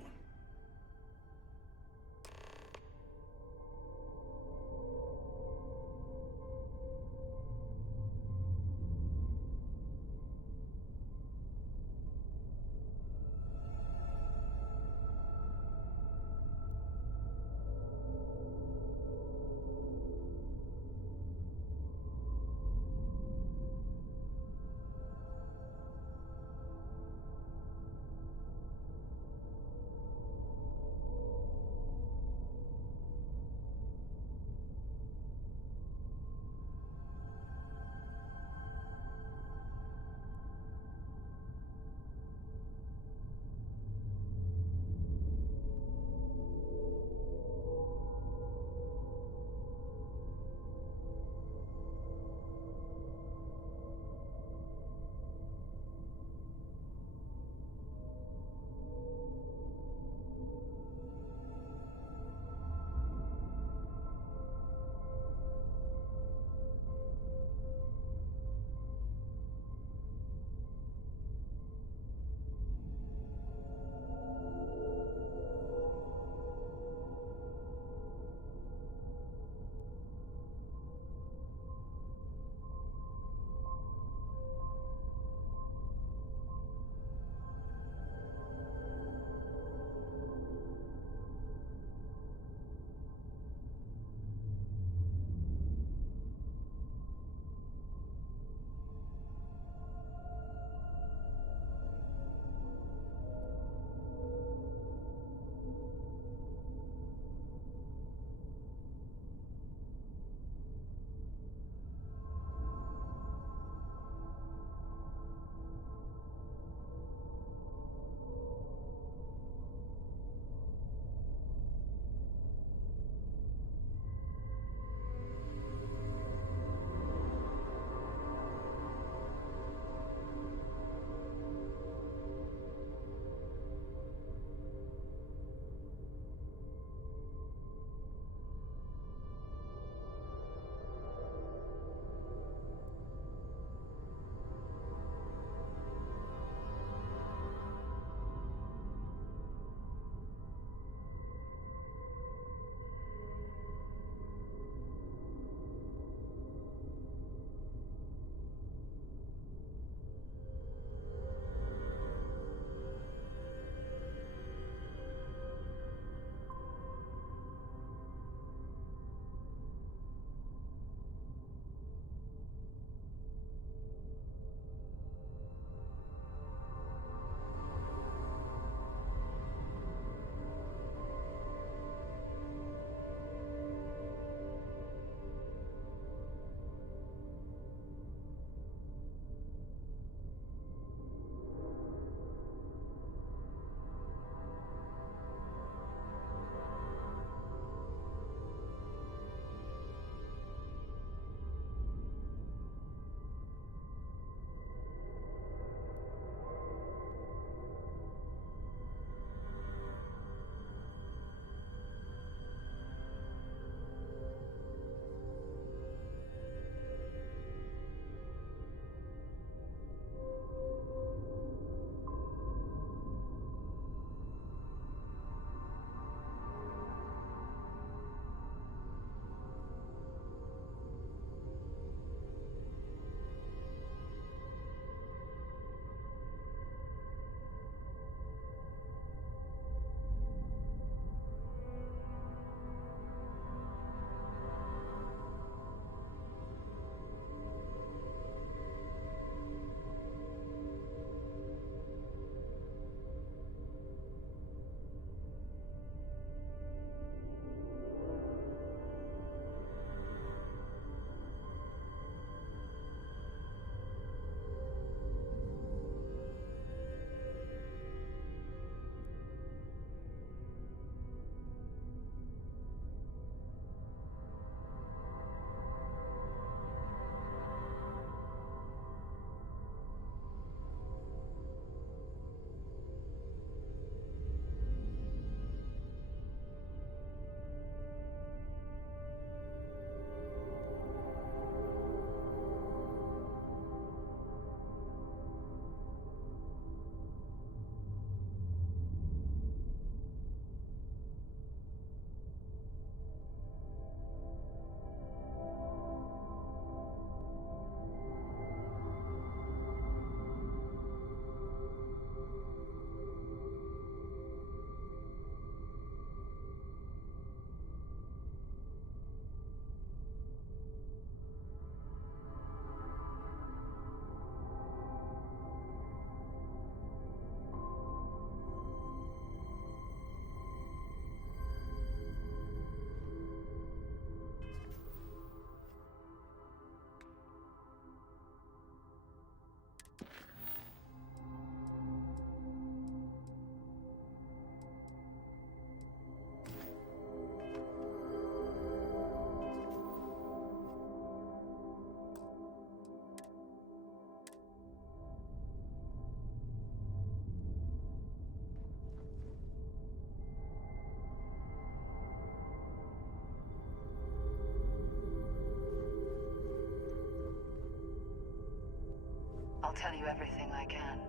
tell you everything I can.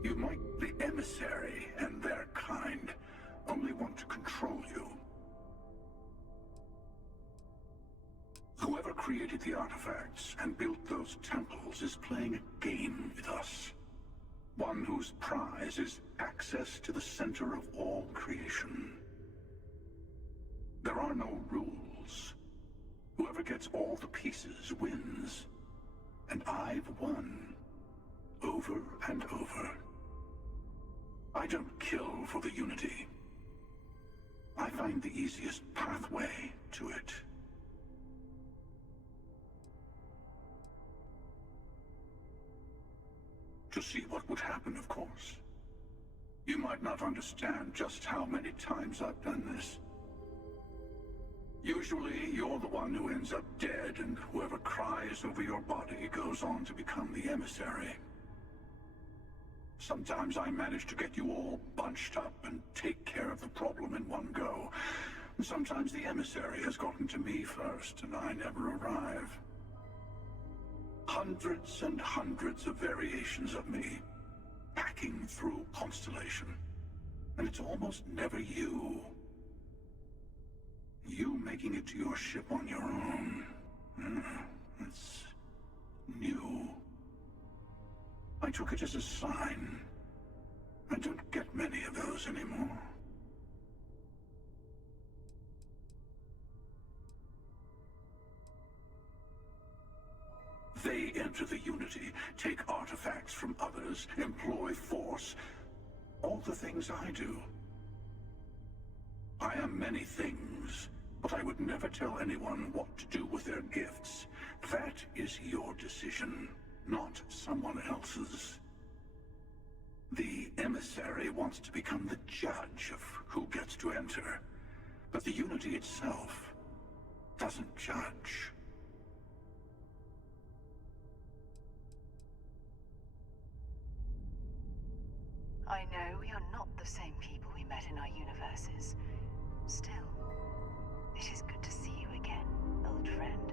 You might the emissary and their kind only want to control you. Whoever created the artifacts and built those temples is playing a game with us. One whose prize is access to the center of all creation. There are no rules. Whoever gets all the pieces wins. And I've won. Over and over. I don't kill for the Unity. I find the easiest pathway to it. To see what would happen, of course. You might not understand just how many times I've done this. Usually, you're the one who ends up dead, and whoever cries over your body goes on to become the emissary. Sometimes I manage to get you all bunched up and take care of the problem in one go. And sometimes the emissary has gotten to me first, and I never arrive. Hundreds and hundreds of variations of me, hacking through Constellation. And it's almost never you. You making it to your ship on your own. It's new. I took it as a sign. I don't get many of those anymore. They enter the Unity, take artifacts from others, employ force. All the things I do. I am many things, but I would never tell anyone what to do with their gifts. That is your decision, not someone else's. The emissary wants to become the judge of who gets to enter, but the Unity itself doesn't judge. I know we are not the same people we met in our universes. Still, it is good to see you again, old friend.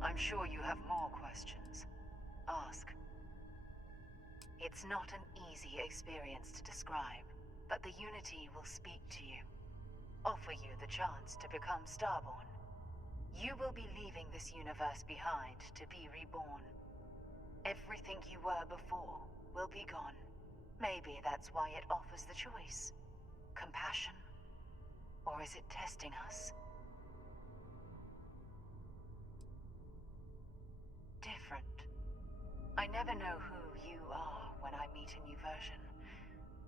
I'm sure you have more questions. Ask. It's not an easy experience to describe, but the Unity will speak to you. Offer you the chance to become Starborn. You will be leaving this universe behind to be reborn. Everything you were before will be gone. Maybe that's why it offers the choice. Compassion? Or is it testing us? Different. I never know who you are when I meet a new version,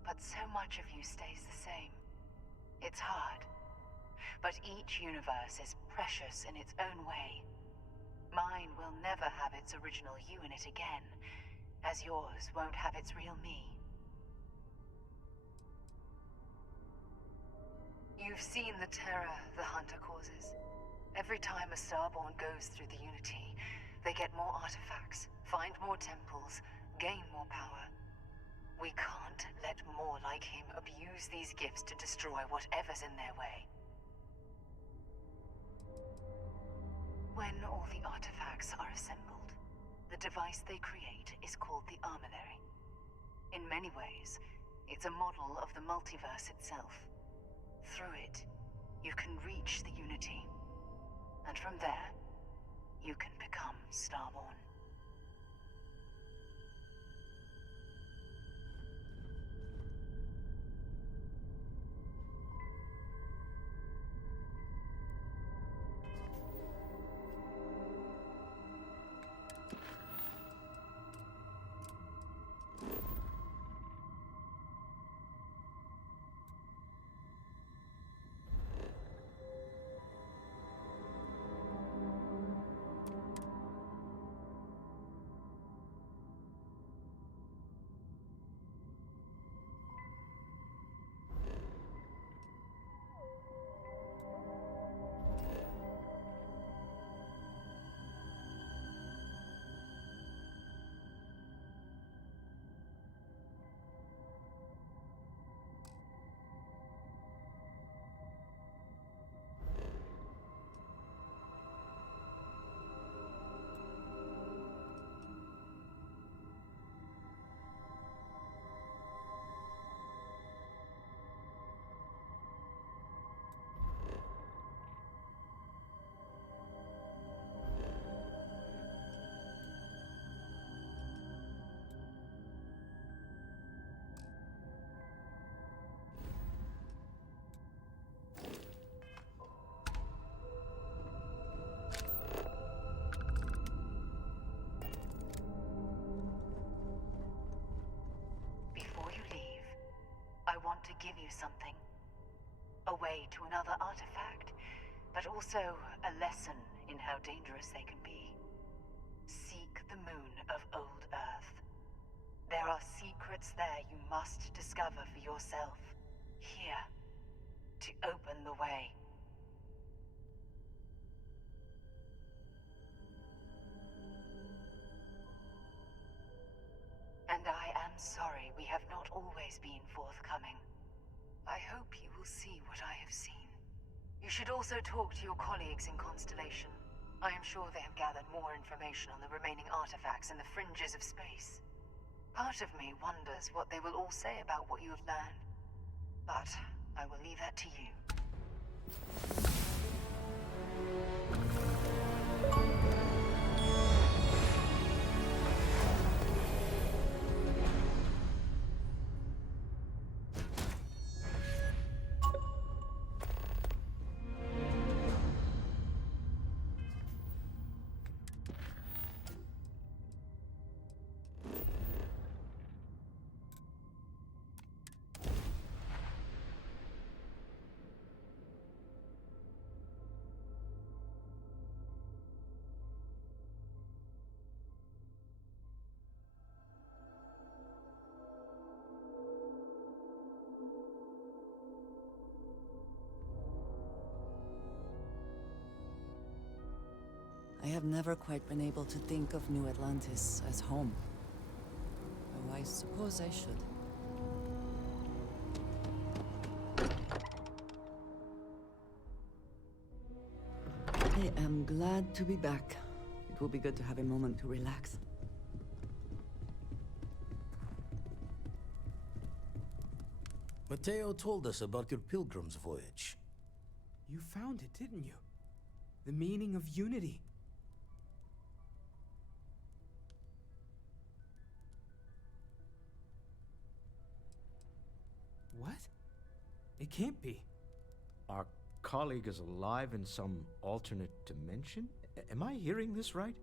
but so much of you stays the same. It's hard, but each universe is precious in its own way. Mine will never have its original you in it again, as yours won't have its real me. You've seen the terror the Hunter causes. Every time a Starborn goes through the Unity, they get more artifacts, find more temples, gain more power. We can't let more like him abuse these gifts to destroy whatever's in their way. When all the artifacts are assembled, the device they create is called the Armillary. In many ways, it's a model of the multiverse itself. Through it, you can reach the Unity. And from there, you can become Starborn. want to give you something. A way to another artifact, but also a lesson in how dangerous they can be. Seek the moon of Old Earth. There are secrets there you must discover for yourself. Here, to open the way. And I am sorry we have not always been forthcoming. I hope you will see what I have seen. You should also talk to your colleagues in Constellation. I am sure they have gathered more information on the remaining artifacts in the fringes of space. Part of me wonders what they will all say about what you have learned. But I will leave that to you. I have never quite been able to think of New Atlantis as home. Though I suppose I should. I am glad to be back. It will be good to have a moment to relax. Mateo told us about your pilgrim's voyage. You found it, didn't you? The meaning of unity. What? It can't be. Our colleague is alive in some alternate dimension? Am I hearing this right?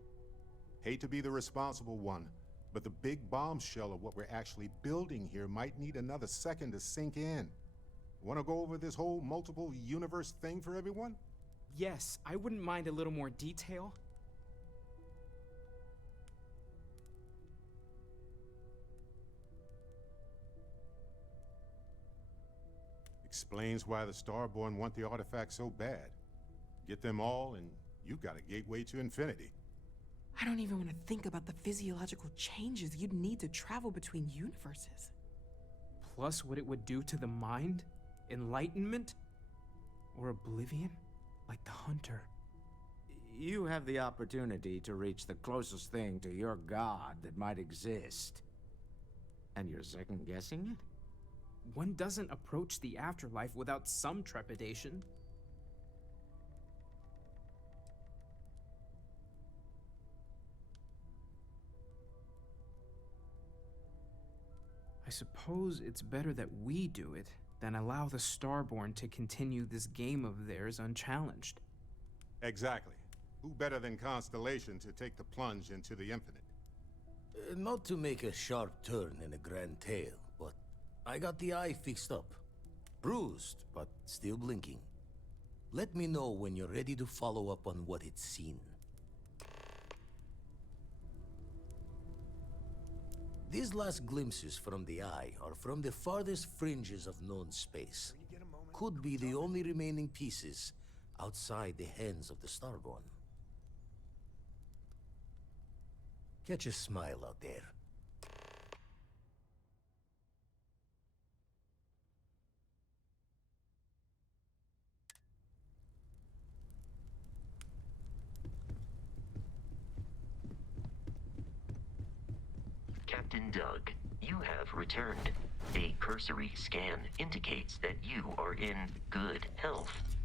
Hate to be the responsible one, but the big bombshell of what we're actually building here might need another second to sink in. Want to go over this whole multiple universe thing for everyone? Yes, I wouldn't mind a little more detail. Explains why the Starborn want the artifact so bad. Get them all, and you've got a gateway to infinity. I don't even want to think about the physiological changes you'd need to travel between universes. Plus what it would do to the mind? Enlightenment? Or oblivion? Like the Hunter. You have the opportunity to reach the closest thing to your god that might exist. And you're second-guessing it? One doesn't approach the afterlife without some trepidation. I suppose it's better that we do it than allow the Starborn to continue this game of theirs unchallenged. Exactly. Who better than Constellation to take the plunge into the infinite? Not to make a sharp turn in a grand tale, but I got the eye fixed up. Bruised, but still blinking. Let me know when you're ready to follow up on what it's seen. These last glimpses from the eye are from the farthest fringes of known space. Could be the only remaining pieces outside the hands of the Starborn. Catch a smile out there. Captain Doug, you have returned. A cursory scan indicates that you are in good health.